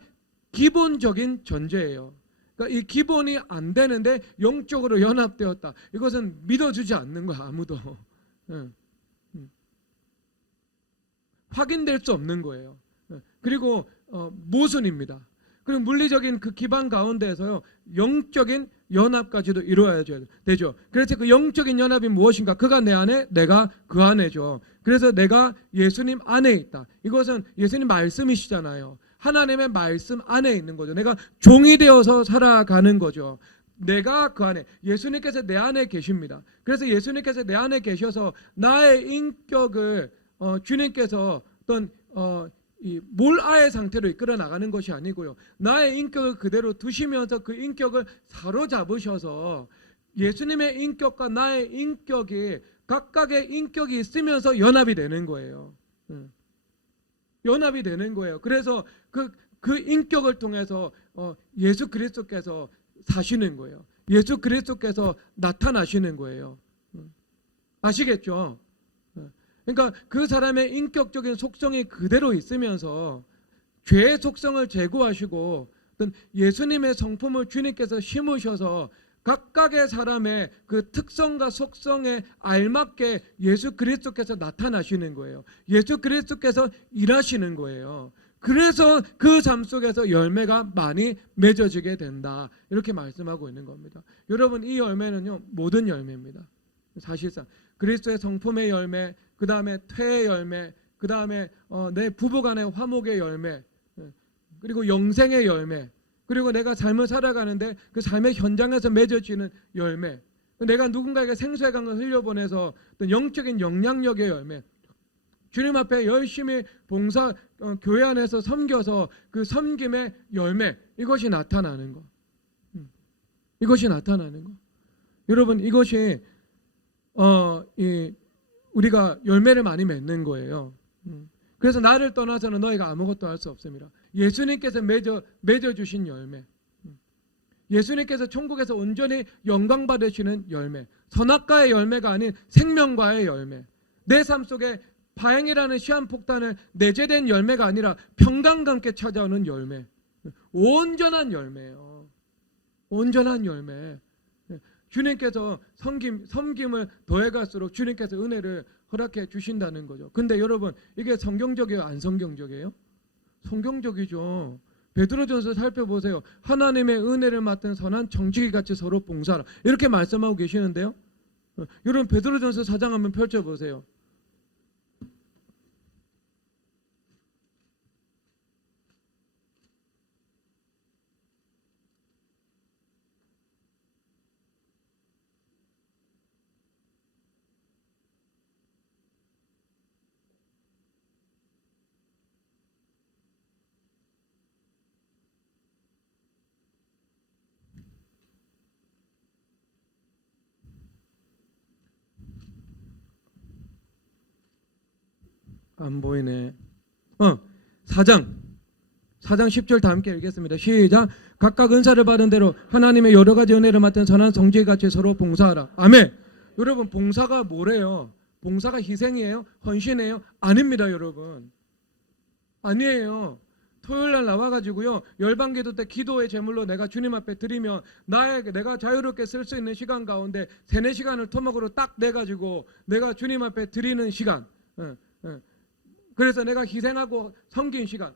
기본적인 전제예요. 그러니까 이 기본이 안 되는데 영적으로 연합되었다. 이것은 믿어주지 않는 거야, 아무도. 확인될 수 없는 거예요. 그리고 모순입니다. 그리고 물리적인 그 기반 가운데에서요, 영적인 연합까지도 이루어야 되죠. 그래서 그 영적인 연합이 무엇인가? 그가 내 안에, 내가 그 안에죠. 그래서 내가 예수님 안에 있다. 이것은 예수님 말씀이시잖아요. 하나님의 말씀 안에 있는 거죠. 내가 종이 되어서 살아가는 거죠. 내가 그 안에, 예수님께서 내 안에 계십니다. 그래서 예수님께서 내 안에 계셔서 나의 인격을 주님께서 어떤 이 몰아의 상태로 이끌어 나가는 것이 아니고요. 나의 인격을 그대로 두시면서 그 인격을 사로잡으셔서 예수님의 인격과 나의 인격이 각각의 인격이 있으면서 연합이 되는 거예요. 연합이 되는 거예요. 그래서 그 인격을 통해서 예수 그리스도께서 사시는 거예요. 예수 그리스도께서 나타나시는 거예요. 아시겠죠? 그러니까 그 사람의 인격적인 속성이 그대로 있으면서 죄의 속성을 제거하시고 어떤 예수님의 성품을 주님께서 심으셔서 각각의 사람의 그 특성과 속성에 알맞게 예수 그리스도께서 나타나시는 거예요. 예수 그리스도께서 일하시는 거예요. 그래서 그 삶 속에서 열매가 많이 맺어지게 된다. 이렇게 말씀하고 있는 겁니다. 여러분, 이 열매는요, 모든 열매입니다. 사실상 그리스도의 성품의 열매, 그 다음에 퇴의 열매, 그 다음에 내 부부간의 화목의 열매, 그리고 영생의 열매, 그리고 내가 삶을 살아가는데 그 삶의 현장에서 맺어지는 열매, 내가 누군가에게 생수의 강을 흘려보내서 어떤 영적인 영향력의 열매, 주님 앞에 열심히 봉사, 교회 안에서 섬겨서 그 섬김의 열매, 이것이 나타나는 거. 이것이 나타나는 거. 여러분, 이것이 우리가 열매를 많이 맺는 거예요. 그래서 나를 떠나서는 너희가 아무것도 할 수 없습니다. 예수님께서 맺어주신 열매, 예수님께서 천국에서 온전히 영광 받으시는 열매, 선악과의 열매가 아닌 생명과의 열매, 내 삶 속에 바행이라는 시한폭탄을 내재된 열매가 아니라 평강과 함께 찾아오는 열매, 온전한 열매예요. 온전한 열매. 주님께서 섬김을 더해갈수록 주님께서 은혜를 허락해 주신다는 거죠. 근데 여러분, 이게 성경적이에요, 안 성경적이에요? 성경적이죠. 베드로전서 살펴보세요. 하나님의 은혜를 맡은 선한 정직이같이 서로 봉사하라, 이렇게 말씀하고 계시는데요. 여러분, 베드로전서 4장 한번 펼쳐보세요. 안 보이네. 4장 10절 다 함께 읽겠습니다. 시작. 각각 은사를 받은 대로 하나님의 여러 가지 은혜를 맡은 선한 성질같이 서로 봉사하라. 아멘. 여러분, 봉사가 뭐래요? 봉사가 희생이에요? 헌신이에요? 아닙니다, 여러분. 아니에요. 토요일날 나와가지고요, 열방기도 때 기도의 제물로 내가 주님 앞에 드리면 내가 자유롭게 쓸 수 있는 시간 가운데 3-4시간을 토막으로 딱 내가지고 내가 주님 앞에 드리는 시간, 그래서 내가 희생하고 섬긴 시간.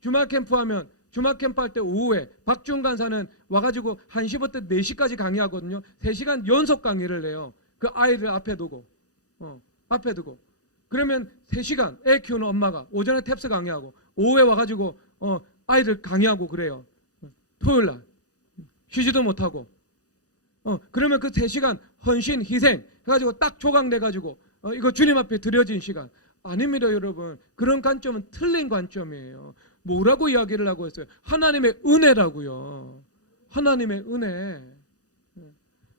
주말 캠프 하면 주말 캠프 할 때 오후에 박지훈 간사는 와가지고 1시부터 4시까지 강의하거든요. 3시간 연속 강의를 해요. 그 아이를 앞에 두고 그러면 3시간 애 키우는 엄마가 오전에 탭스 강의하고 오후에 와가지고 아이들 강의하고 그래요. 토요일날 쉬지도 못하고 그러면 그 3시간 헌신 희생 해가지고 딱 조각내가지고 이거 주님 앞에 드려진 시간. 아닙니다, 여러분. 그런 관점은 틀린 관점이에요. 뭐라고 이야기를 하고 있어요? 하나님의 은혜라고요. 하나님의 은혜.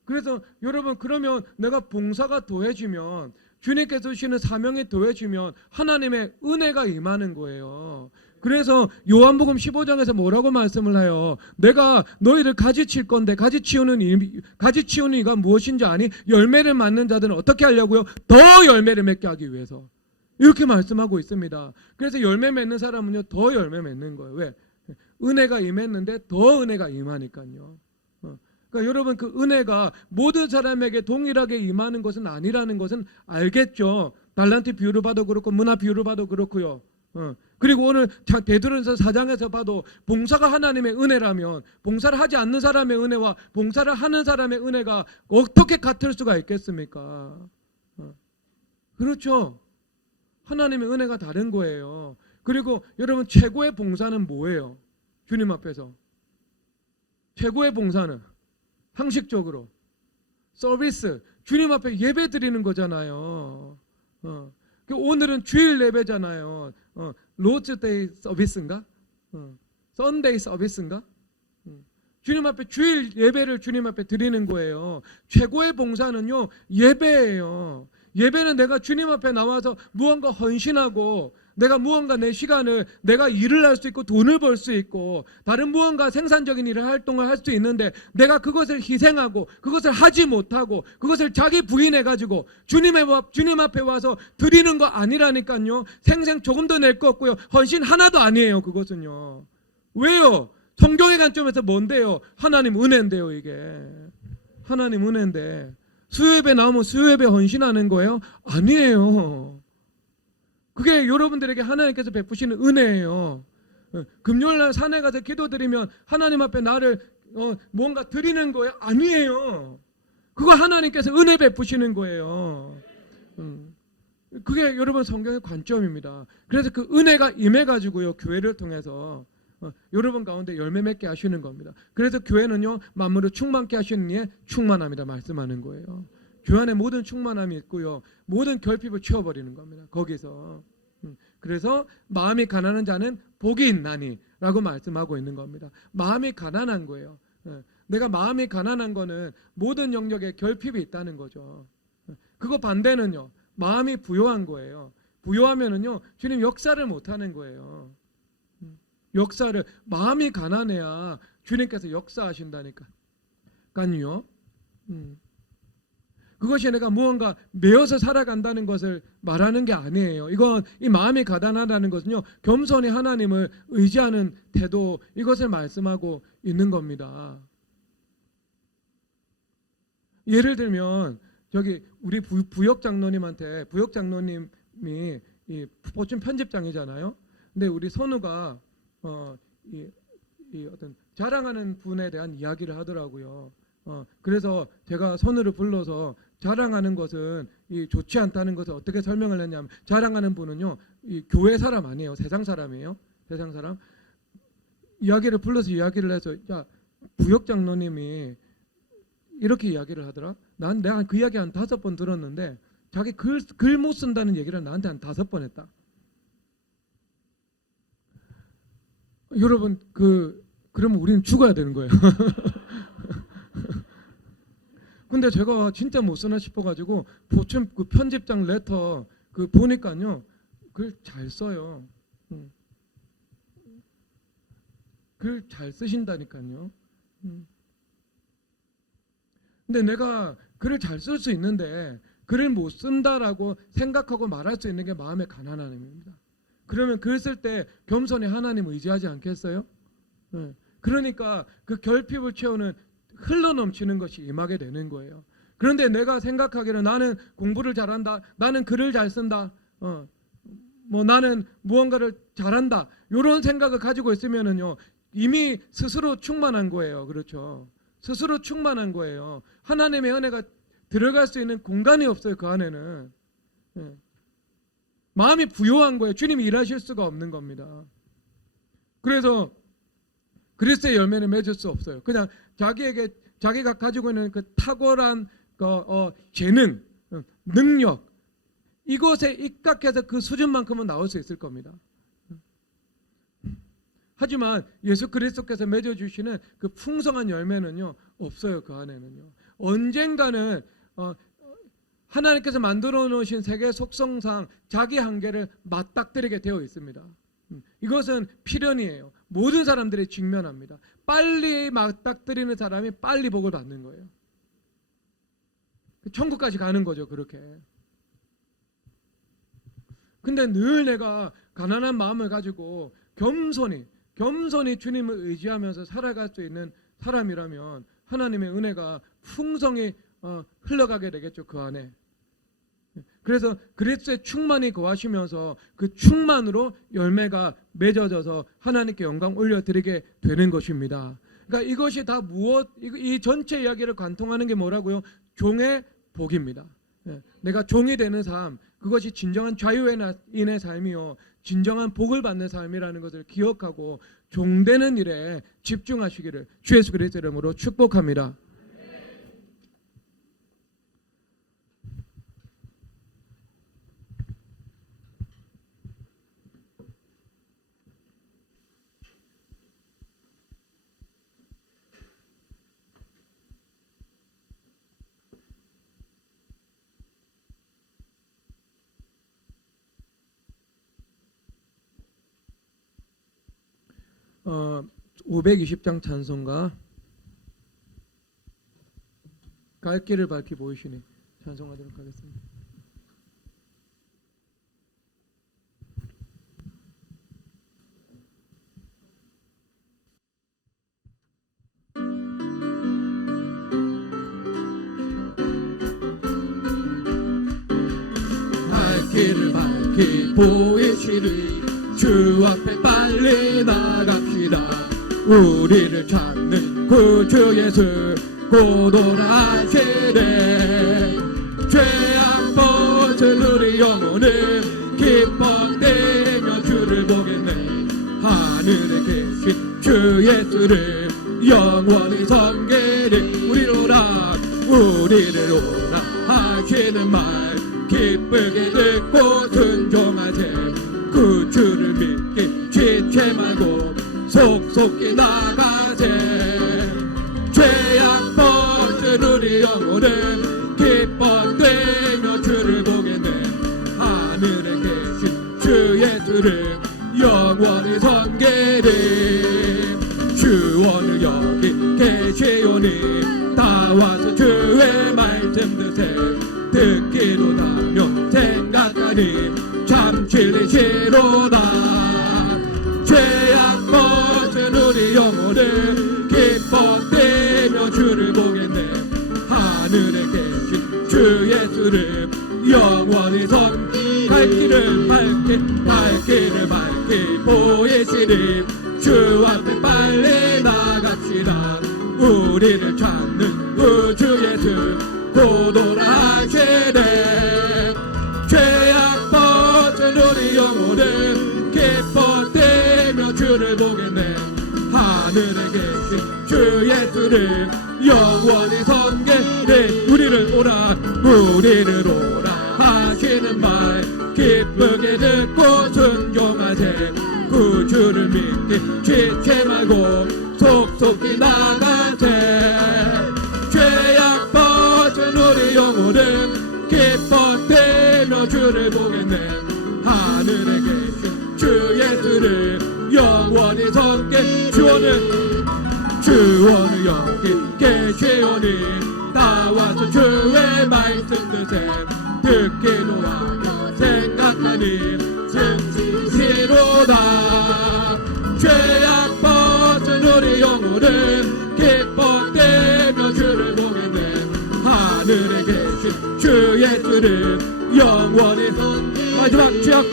그래서 여러분, 그러면 내가 봉사가 더해지면, 주님께서 주시는 사명이 더해지면 하나님의 은혜가 임하는 거예요. 그래서 요한복음 15장에서 뭐라고 말씀을 해요? 내가 너희를 가지칠 건데 가지 치우는 이가 무엇인지 아니? 열매를 맺는 자들은 어떻게 하려고요? 더 열매를 맺게 하기 위해서. 이렇게 말씀하고 있습니다. 그래서 열매 맺는 사람은요, 더 열매 맺는 거예요. 왜? 은혜가 임했는데 더 은혜가 임하니까요. 그러니까 여러분, 그 은혜가 모든 사람에게 동일하게 임하는 것은 아니라는 것은 알겠죠. 달란트 비유를 봐도 그렇고 문화 비유를 봐도 그렇고요. 그리고 오늘 베드로전서 4장에서 봐도 봉사가 하나님의 은혜라면 봉사를 하지 않는 사람의 은혜와 봉사를 하는 사람의 은혜가 어떻게 같을 수가 있겠습니까? 그렇죠. 하나님의 은혜가 다른 거예요. 그리고 여러분, 최고의 봉사는 뭐예요? 주님 앞에서 최고의 봉사는 상식적으로 서비스, 주님 앞에 예배 드리는 거잖아요. 오늘은 주일 예배잖아요. 로즈데이 서비스인가? 썬데이 서비스인가? 주님 앞에 주일 예배를 주님 앞에 드리는 거예요. 최고의 봉사는요, 예배예요. 예배는 내가 주님 앞에 나와서 무언가 헌신하고 내가 무언가 내 시간을 내가 일을 할 수 있고 돈을 벌 수 있고 다른 무언가 생산적인 일을 활동을 할 수 있는데 내가 그것을 희생하고 그것을 하지 못하고 그것을 자기 부인해가지고 주님 앞에 와서 드리는 거 아니라니까요. 생생 조금 더 낼 거 없고요. 헌신 하나도 아니에요. 그것은요. 왜요? 성경의 관점에서 뭔데요? 하나님 은혜인데요. 이게 하나님 은혜인데 수요예배 나오면 수요예배 헌신하는 거예요? 아니에요. 그게 여러분들에게 하나님께서 베푸시는 은혜예요. 금요일날 산에 가서 기도드리면 하나님 앞에 나를 뭔가 드리는 거예요? 아니에요. 그거 하나님께서 은혜 베푸시는 거예요. 그게 여러분 성경의 관점입니다. 그래서 그 은혜가 임해가지고요, 교회를 통해서 여러분 가운데 열매 맺게 하시는 겁니다. 그래서 교회는요, 만물을 충만케 하시는 이의 충만함이다 말씀하는 거예요. 교회 안에 모든 충만함이 있고요, 모든 결핍을 채워버리는 겁니다. 거기서. 그래서 마음이 가난한 자는 복이 있나니 라고 말씀하고 있는 겁니다. 마음이 가난한 거예요. 내가 마음이 가난한 거는 모든 영역에 결핍이 있다는 거죠. 그거 반대는요, 마음이 부요한 거예요. 부요하면은요, 주님 역사를 못하는 거예요. 역사를, 마음이 가난해야 주님께서 역사하신다니까요. 그것이 내가 무언가 매어서 살아간다는 것을 말하는 게 아니에요. 이건 이 마음이 가난하다는 것은요, 겸손히 하나님을 의지하는 태도, 이것을 말씀하고 있는 겁니다. 예를 들면 저기 우리 부역 장로님한테, 부역 장로님이 이 보충 편집장이잖아요. 근데 우리 선우가 이 어떤 자랑하는 분에 대한 이야기를 하더라고요. 그래서 제가 선우를 불러서 자랑하는 것은 이 좋지 않다는 것을 어떻게 설명을 했냐면, 자랑하는 분은요, 이 교회 사람 아니에요. 세상 사람이에요. 세상 사람. 이야기를 불러서 이야기를 해서, 야, 부역 장로님이 이렇게 이야기를 하더라. 내가 그 이야기 한 5번 들었는데 자기 글 못 쓴다는 얘기를 나한테 한 5번 했다. 여러분, 그러면 우리는 죽어야 되는 거예요. 근데 제가 진짜 못 쓰나 싶어가지고 보충 그 편집장 레터 보니까요, 글 잘 써요. 글 잘 쓰신다니까요. 근데 내가 글을 잘 쓸 수 있는데 글을 못 쓴다라고 생각하고 말할 수 있는 게 마음의 가난함입니다. 그러면 글 쓸 때 겸손히 하나님 의지하지 않겠어요? 그러니까 그 결핍을 채우는 흘러넘치는 것이 임하게 되는 거예요. 그런데 내가 생각하기를 나는 공부를 잘한다, 나는 글을 잘 쓴다, 나는 무언가를 잘한다, 이런 생각을 가지고 있으면은요, 이미 스스로 충만한 거예요. 그렇죠? 스스로 충만한 거예요. 하나님의 은혜가 들어갈 수 있는 공간이 없어요. 그 안에는. 마음이 부요한 거예요. 주님이 일하실 수가 없는 겁니다. 그래서 그리스도의 열매는 맺을 수 없어요. 그냥 자기가 가지고 있는 그 탁월한 재능, 능력, 이것에 입각해서 그 수준만큼은 나올 수 있을 겁니다. 하지만 예수 그리스도께서 맺어주시는 그 풍성한 열매는요, 없어요. 그 안에는요. 언젠가는 하나님께서 만들어 놓으신 세계 속성상 자기 한계를 맞닥뜨리게 되어 있습니다. 이것은 필연이에요. 모든 사람들이 직면합니다. 빨리 맞닥뜨리는 사람이 빨리 복을 받는 거예요. 천국까지 가는 거죠. 그렇게. 근데 늘 내가 가난한 마음을 가지고 겸손히 주님을 의지하면서 살아갈 수 있는 사람이라면 하나님의 은혜가 풍성히 흘러가게 되겠죠. 그 안에. 그래서 그리스도의 충만히 거하시면서 그 충만으로 열매가 맺어져서 하나님께 영광 올려드리게 되는 것입니다. 그러니까 이것이 다 이 전체 이야기를 관통하는 게 뭐라고요? 종의 복입니다. 내가 종이 되는 삶, 그것이 진정한 자유인의 삶이요 진정한 복을 받는 삶이라는 것을 기억하고 종되는 일에 집중하시기를 주 예수 그리스도의 이름으로 축복합니다. 어, 520장 찬송가 갈 길을 밝히 보이시니 찬송하도록 하겠습니다. 갈 길을 밝히 보이시니 주 앞에 빨리 나갑시다. 우리를 찾는 구주 예수 곧 오라 하시네. 죄악 벗은 우리 영혼은 기뻐되며 주를 보겠네. 하늘에 계신 주 예수를 영원히 섬기리. 우리를 오라 하시는 말 기쁘게 듣고 순종하세. 그 주를 믿기 지체 말고 속속히 나가세. 죄악 벗은 우리 영혼은 기뻐되며 주를 보겠네. 하늘에 계신 주 예수를 영원히 섬기리. 주 오늘 여기 계시오니 다 와서 주의 말씀 드세. 듣기로다며 생각하니 참 진리시로다. 죄악 벗은 우리 영혼은 기뻐되며 주를 보겠네. 하늘에 계신 주 예수를 영원히 갈 길을 밝히 보이시니 주 앞에 빨리 나갑시다. 우리를 찾는 구주 예수 곧 오라 하시네. 죄악 벗은 우리 영혼은 기뻐되며 주를 보겠네. 하늘에 계신 주 예수를 영원히 섬기리. 우리를 오라 하시는 말 기쁘게 듣고 순종하세. 구주를 믿기 지체 말고 속속히 나가세. 죄악 벗은 우리 영혼은 기뻐되며 주를 보겠네. 하늘에 계신 주 예수를 영원히 섬기리. 주원은 여기 계시오니 다 와서 주의 말씀 드세. 듣기도 하며 생각하니 진실이로다. 죄악 벗은 우리 영혼은 기뻐되며 주를 보겠네. 하늘에 계신 주 예수를 영원히 섬기리. 마지막 죄악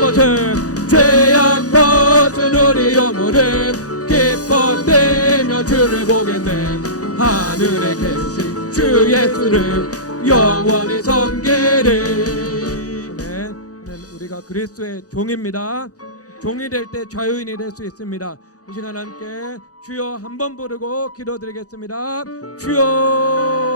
벗은 우리 영혼은 기뻐되며 주를 보겠네. 하늘에 계신 주 예수를 영원히 섬기리. 우리가 그리스도의 종입니다. 종이 될 때 자유인이 될 수 있습니다. 이 시간 함께 주여 한번 부르고 기도드리겠습니다. 주여